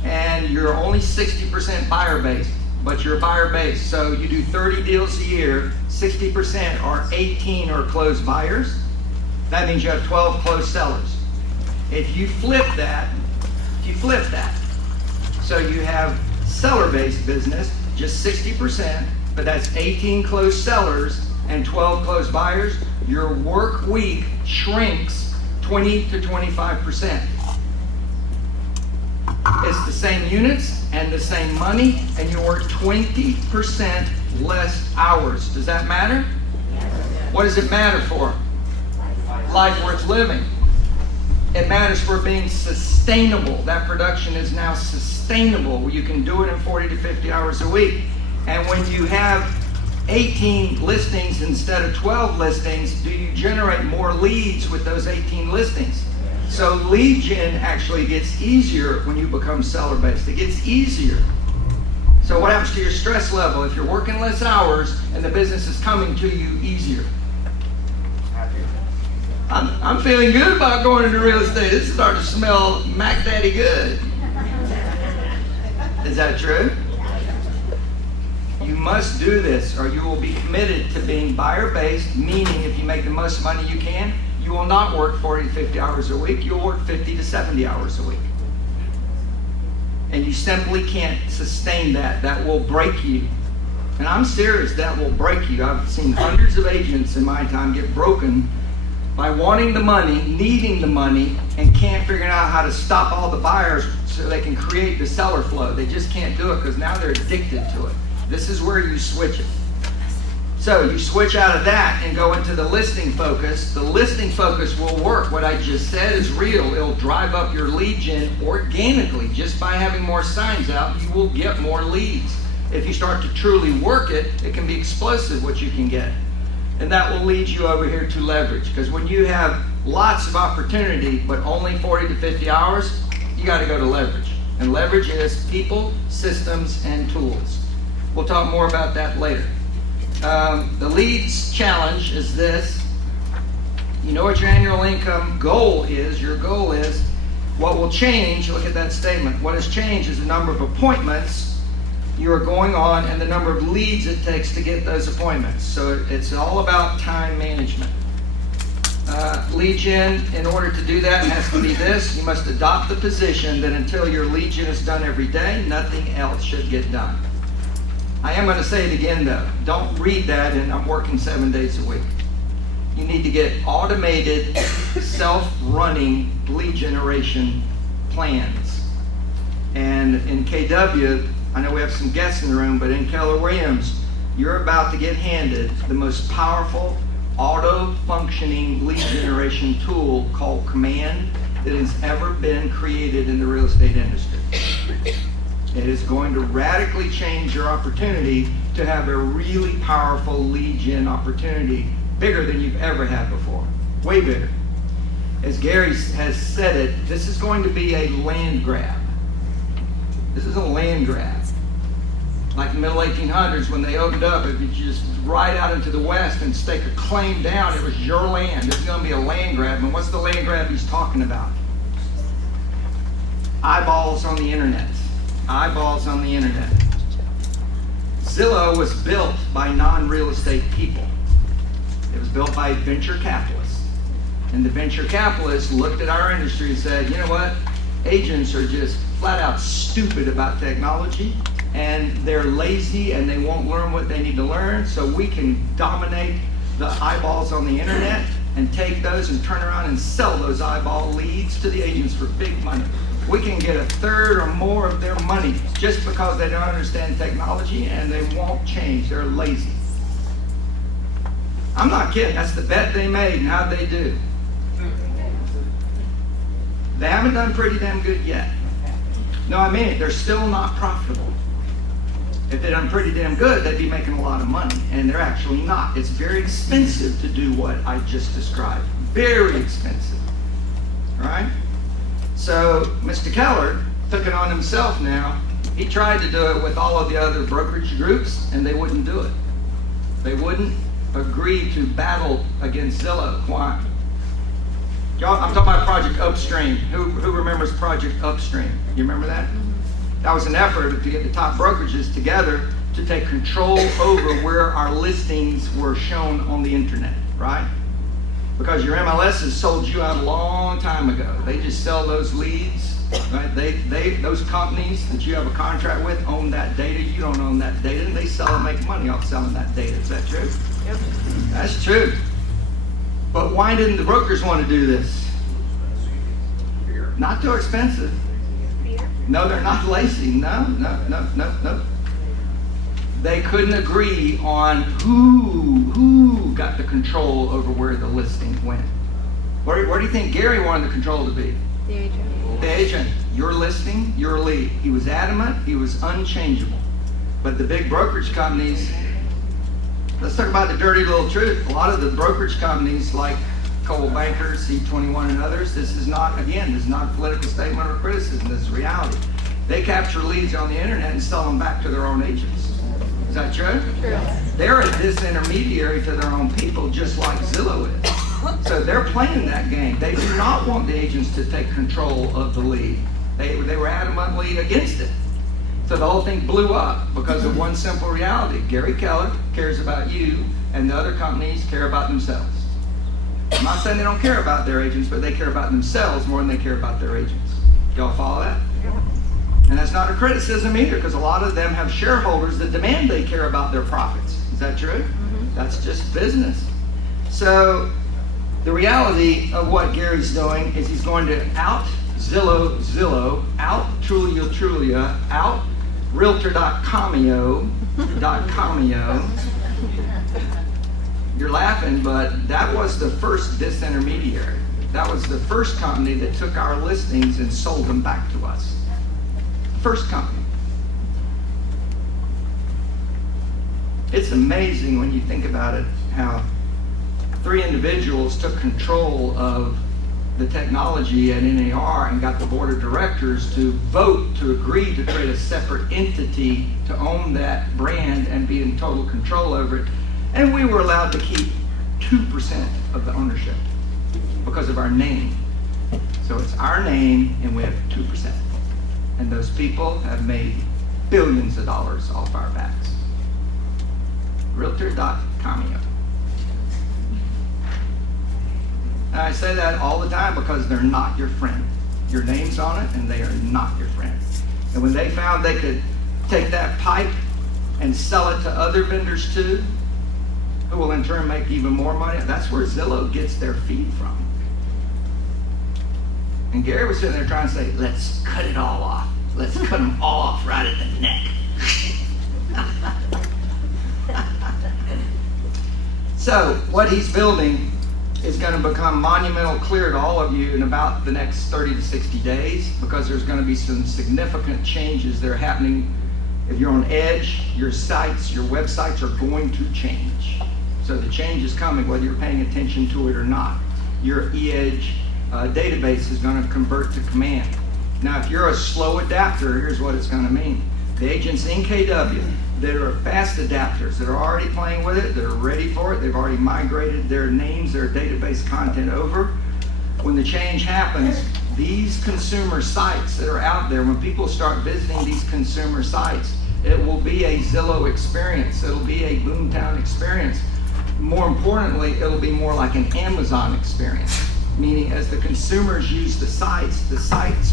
and you're only 60% buyer-based, but you're buyer-based, so you do 30 deals a year, 60% or 18 are closed buyers, that means you have 12 closed sellers. If you flip that, so you have seller-based business, just 60%, but that's 18 closed sellers and 12 closed buyers, your work week shrinks 20 to 25%. It's the same units and the same money, and you work 20% less hours. Does that matter? What does it matter for? Life worth living. It matters for being sustainable. That production is now sustainable. You can do it in 40 to 50 hours a week. And when you have 18 listings instead of 12 listings, do you generate more leads with those 18 listings? So lead gen actually gets easier when you become seller-based. It gets easier. So what happens to your stress level if you're working less hours and the business is coming to you easier? I'm feeling good about going into real estate. This is starting to smell Mac Daddy good. Is that true? You must do this, or you will be committed to being buyer-based, meaning if you make the most money you can, you will not work 40 to 50 hours a week. You'll work 50 to 70 hours a week. And you simply can't sustain that. That will break you. And I'm serious, that will break you. I've seen hundreds of agents in my time get broken by wanting the money, needing the money, and can't figure out how to stop all the buyers so they can create the seller flow. They just can't do it because now they're addicted to it. This is where you switch it. So you switch out of that and go into the listing focus. The listing focus will work. What I just said is real. It'll drive up your lead gen organically. Just by having more signs out, you will get more leads. If you start to truly work it, it can be explosive what you can get. And that will lead you over here to leverage. Because when you have lots of opportunity, but only 40 to 50 hours, you got to go to leverage. And leverage is people, systems, and tools. We'll talk more about that later. The leads challenge is this. You know what your annual income goal is. Your goal is what will change. Look at that statement. What has changed is the number of appointments you are going on and the number of leads it takes to get those appointments. So it's all about time management. Lead gen, in order to do that, has to be this. You must adopt the position that until your lead gen is done every day, nothing else should get done. I am going to say it again, though. Don't read that and I'm working 7 days a week. You need to get automated, self-running lead generation plans. And in KW, I know we have some guests in the room, but in Keller Williams, you're about to get handed the most powerful auto-functioning lead generation tool called Command that has ever been created in the real estate industry. It is going to radically change your opportunity to have a really powerful lead gen opportunity, bigger than you've ever had before, way bigger. As Gary has said it, this is going to be a land grab. This is a land grab. Like the middle 1800s when they opened up, if you just ride out into the west and stake a claim down, it was your land. It's going to be a land grab. And what's the land grab he's talking about? Eyeballs on the internet. Eyeballs on the internet. Zillow was built by non-real estate people. It was built by venture capitalists. And the venture capitalists looked at our industry and said, you know what? Agents are just flat out stupid about technology, and they're lazy and they won't learn what they need to learn, so we can dominate the eyeballs on the internet and take those and turn around and sell those eyeball leads to the agents for big money. We can get a third or more of their money just because they don't understand technology and they won't change. They're lazy. I'm not kidding. That's the bet they made. And how'd they do? They haven't done pretty damn good yet. No, I mean it. They're still not profitable. If they'd done pretty damn good, they'd be making a lot of money. And they're actually not. It's very expensive to do what I just described. Very expensive. All right? So Mr. Keller took it on himself now. He tried to do it with all of the other brokerage groups, and they wouldn't do it. They wouldn't agree to battle against Zillow. Why? Y'all, I'm talking about Project Upstream. Who remembers Project Upstream? You remember that? That was an effort to get the top brokerages together to take control over where our listings were shown on the internet, right? Because your MLSs sold you out a long time ago. They just sell those leads, right? Those companies that you have a contract with own that data. You don't own that data, and they sell and make money off selling that data. Is that true? Yep. That's true. But why didn't the brokers want to do this? Not too expensive. No, they're not lazy. No. They couldn't agree on who got the control over where the listing went. Where do you think Gary wanted the control to be? The agent. The agent. Your listing, your lead. He was adamant. He was unchangeable. But the big brokerage companies, let's talk about the dirty little truth. A lot of the brokerage companies like Coldwell Banker, C21 and others, this is not a political statement or criticism, this is reality. They capture leads on the internet and sell them back to their own agents. Is that true? True. They're a disintermediary to their own people, just like Zillow is. So they're playing that game. They do not want the agents to take control of the lead. They were adamantly against it. So the whole thing blew up because of one simple reality. Gary Keller cares about you, and the other companies care about themselves. I'm not saying they don't care about their agents, but they care about themselves more than they care about their agents. Y'all follow that? And that's not a criticism either, because a lot of them have shareholders that demand they care about their profits. Is that true? Mm-hmm. That's just business. So the reality of what Gary's doing is he's going to out Zillow, out Trulia, out Realtor.comio. You're laughing, but that was the first disintermediary. That was the first company that took our listings and sold them back to us. First company. It's amazing when you think about it how 3 individuals took control of the technology at NAR and got the board of directors to vote to agree to create a separate entity to own that brand and be in total control over it. And we were allowed to keep 2% of the ownership because of our name. So it's our name and we have 2%. And those people have made billions of dollars off our backs. Realtor.com. And I say that all the time because they're not your friend. Your name's on it and they are not your friend. And when they found they could take that pipe and sell it to other vendors too, who will in turn make even more money, that's where Zillow gets their feed from. And Gary was sitting there trying to say, let's cut it all off. Let's cut them all off right at the neck. So what he's building is going to become monumental clear to all of you in about the next 30 to 60 days, because there's going to be some significant changes that are happening. If you're on Edge, your sites, your websites are going to change. So the change is coming whether you're paying attention to it or not. Your eEdge database is going to convert to command. Now, if you're a slow adapter, here's what it's going to mean. The agents in KW that are fast adapters, that are already playing with it, that are ready for it, they've already migrated their names, their database content over. When the change happens, these consumer sites that are out there, when people start visiting these consumer sites, it will be a Zillow experience. It'll be a Boomtown experience. More importantly, it'll be more like an Amazon experience. Meaning, as the consumers use the sites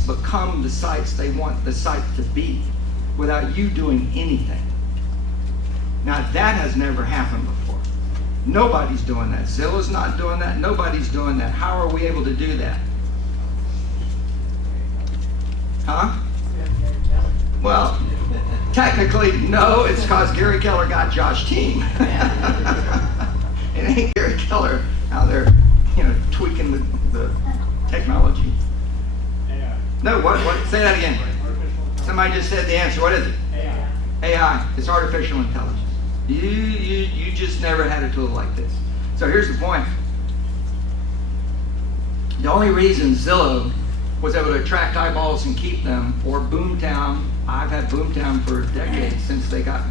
become the sites they want the site to be without you doing anything. Now, that has never happened before. Nobody's doing that. Zillow's not doing that. Nobody's doing that. How are we able to do that? Huh? Well, technically, no. It's because Gary Keller got Josh's team. It ain't Gary Keller out there, tweaking the technology. AI. No, what? Say that again. Somebody just said the answer. What is it? AI. AI. It's artificial intelligence. You just never had a tool like this. So here's the point. The only reason Zillow was able to attract eyeballs and keep them, or Boomtown, I've had Boomtown for decades since they got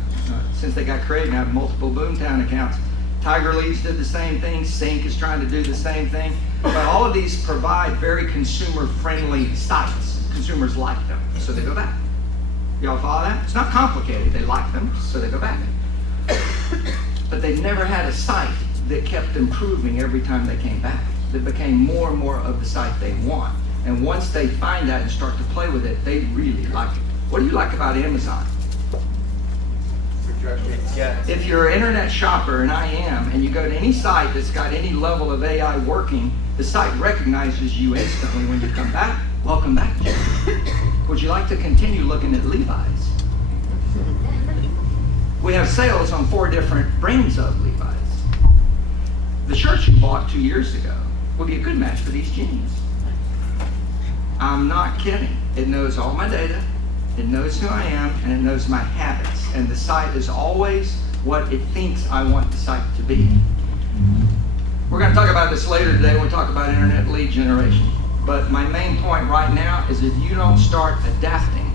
created, and I have multiple Boomtown accounts. Tiger Leads did the same thing. Sync is trying to do the same thing. But all of these provide very consumer-friendly sites. Consumers like them, so they go back. Y'all follow that? It's not complicated. They like them, so they go back. But they've never had a site that kept improving every time they came back. That became more and more of the site they want. And once they find that and start to play with it, they really like it. What do you like about Amazon? Yes. If you're an internet shopper, and I am, and you go to any site that's got any level of AI working, the site recognizes you instantly when you come back. Welcome back, Jim. Would you like to continue looking at Levi's? We have sales on 4 different brands of Levi's. The shirt you bought 2 years ago would be a good match for these jeans. I'm not kidding. It knows all my data, it knows who I am, and it knows my habits. And the site is always what it thinks I want the site to be. We're going to talk about this later today when we talk about internet lead generation. But my main point right now is if you don't start adapting,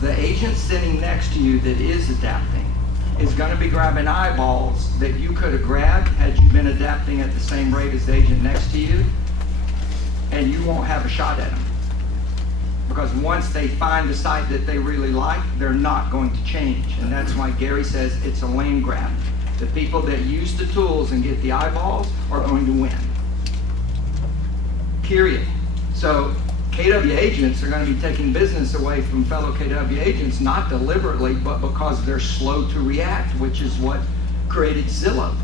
the agent sitting next to you that is adapting is going to be grabbing eyeballs that you could have grabbed had you been adapting at the same rate as the agent next to you, and you won't have a shot at them. Because once they find the site that they really like, they're not going to change. And that's why Gary says it's a lane grab. The people that use the tools and get the eyeballs are going to win. Period. So KW agents are going to be taking business away from fellow KW agents, not deliberately, but because they're slow to react, which is what created Zillow.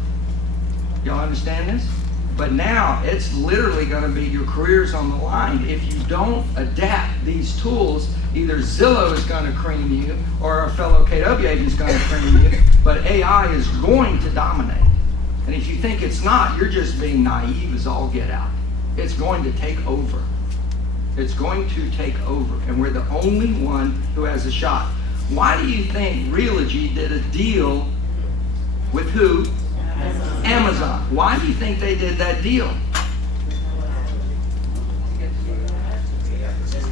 Y'all understand this? But now it's literally going to be your career's on the line. If you don't adapt these tools, either Zillow is going to cream you or a fellow KW agent is going to cream you, but AI is going to dominate. And if you think it's not, you're just being naive as all get out. It's going to take over. It's going to take over. And we're the only one who has a shot. Why do you think Realogy did a deal with who? Amazon. Why do you think they did that deal?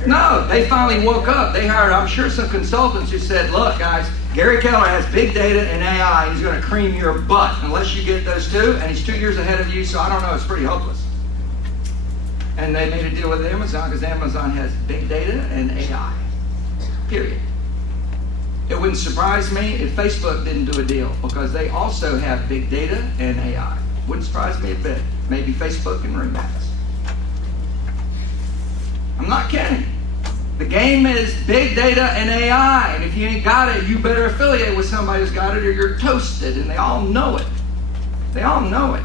No, they finally woke up. They hired, I'm sure, some consultants who said, look, guys, Gary Keller has big data and AI. He's going to cream your butt unless you get those two, and he's 2 years ahead of you, so I don't know, it's pretty hopeless. And they made a deal with Amazon because Amazon has big data and AI, period. It wouldn't surprise me if Facebook didn't do a deal because they also have big data and AI. Wouldn't surprise me a bit. Maybe Facebook and Remax. I'm not kidding. The game is big data and AI, and if you ain't got it, you better affiliate with somebody who's got it or you're toasted, and they all know it. They all know it.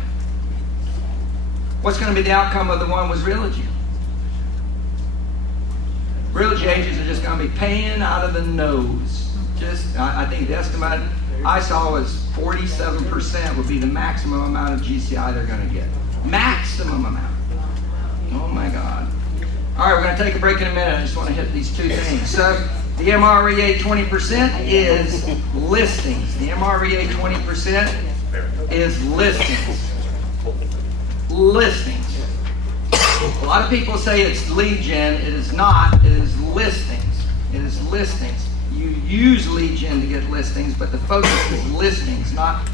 What's going to be the outcome of the one with Realogy? Realogy agents are just going to be paying out of the nose. I think the estimate I saw was 47% would be the maximum amount of GCI they're going to get. Maximum amount. Oh my God. All right, we're going to take a break in a minute. I just want to hit these two things. So the MREA 20% is listings. The MREA 20% is listings. Listings. A lot of people say it's lead gen. It is not. It is listings. It is listings. You use lead gen to get listings, but the focus is listings, not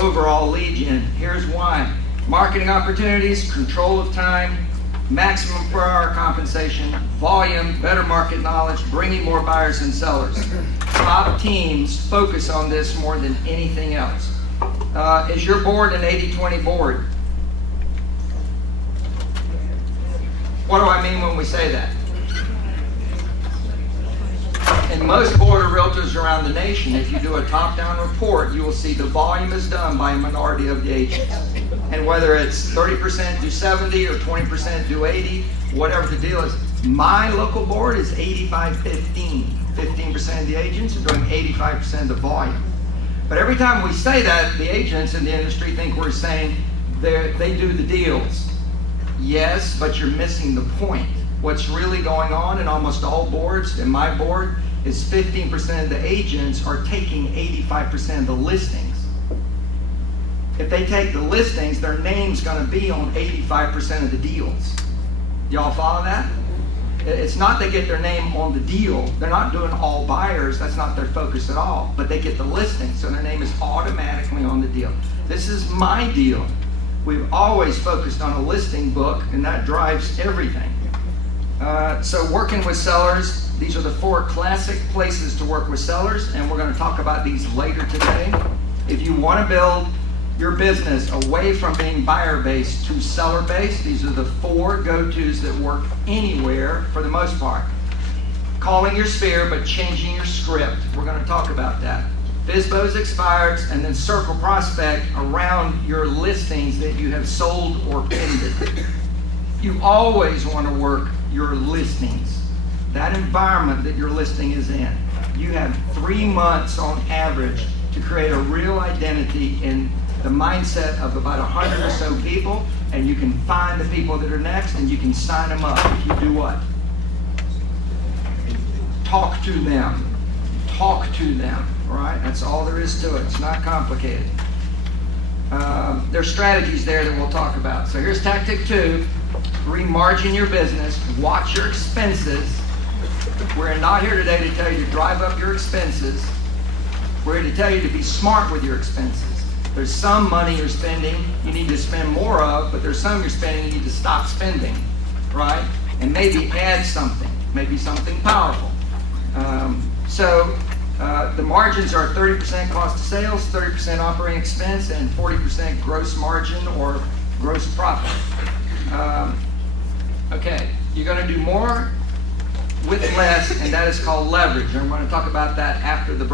overall lead gen. Here's why. Marketing opportunities, control of time, maximum per hour compensation, volume, better market knowledge, bringing more buyers and sellers. Top teams focus on this more than anything else. Is your board an 80-20 board? What do I mean when we say that? In most board of realtors around the nation, if you do a top-down report, you will see the volume is done by a minority of the agents. And whether it's 30% do 70 or 20% do 80, whatever the deal is, my local board is 85-15. 15% of the agents are doing 85% of the volume. But every time we say that, the agents in the industry think we're saying they do the deals. Yes, but you're missing the point. What's really going on in almost all boards, in my board, is 15% of the agents are taking 85% of the listings. If they take the listings, their name's going to be on 85% of the deals. Y'all follow that? It's not they get their name on the deal. They're not doing all buyers. That's not their focus at all. But they get the listing, so their name is automatically on the deal. This is my deal. We've always focused on a listing book, and that drives everything. So working with sellers, these are the 4 classic places to work with sellers, and we're going to talk about these later today. If you want to build your business away from being buyer-based to seller-based, these are the 4 go-tos that work anywhere for the most part. Calling your sphere, but changing your script. We're going to talk about that. FSBOs, expireds, and then circle prospect around your listings that you have sold or pended. You always want to work your listings. That environment that your listing is in. You have 3 months on average to create a real identity in the mindset of about 100 or so people, and you can find the people that are next and you can sign them up if you do what? Talk to them. Talk to them, right? That's all there is to it. It's not complicated. There's strategies there that we'll talk about. So here's tactic 2. Remargin your business. Watch your expenses. We're not here today to tell you to drive up your expenses. We're here to tell you to be smart with your expenses. There's some money you're spending you need to spend more of, but there's some you're spending you need to stop spending, right? And maybe add something, maybe something powerful. The margins are 30% cost of sales, 30% operating expense, and 40% gross margin or gross profit. Okay, you're going to do more with less, and that is called leverage. And we're going to talk about that after the break.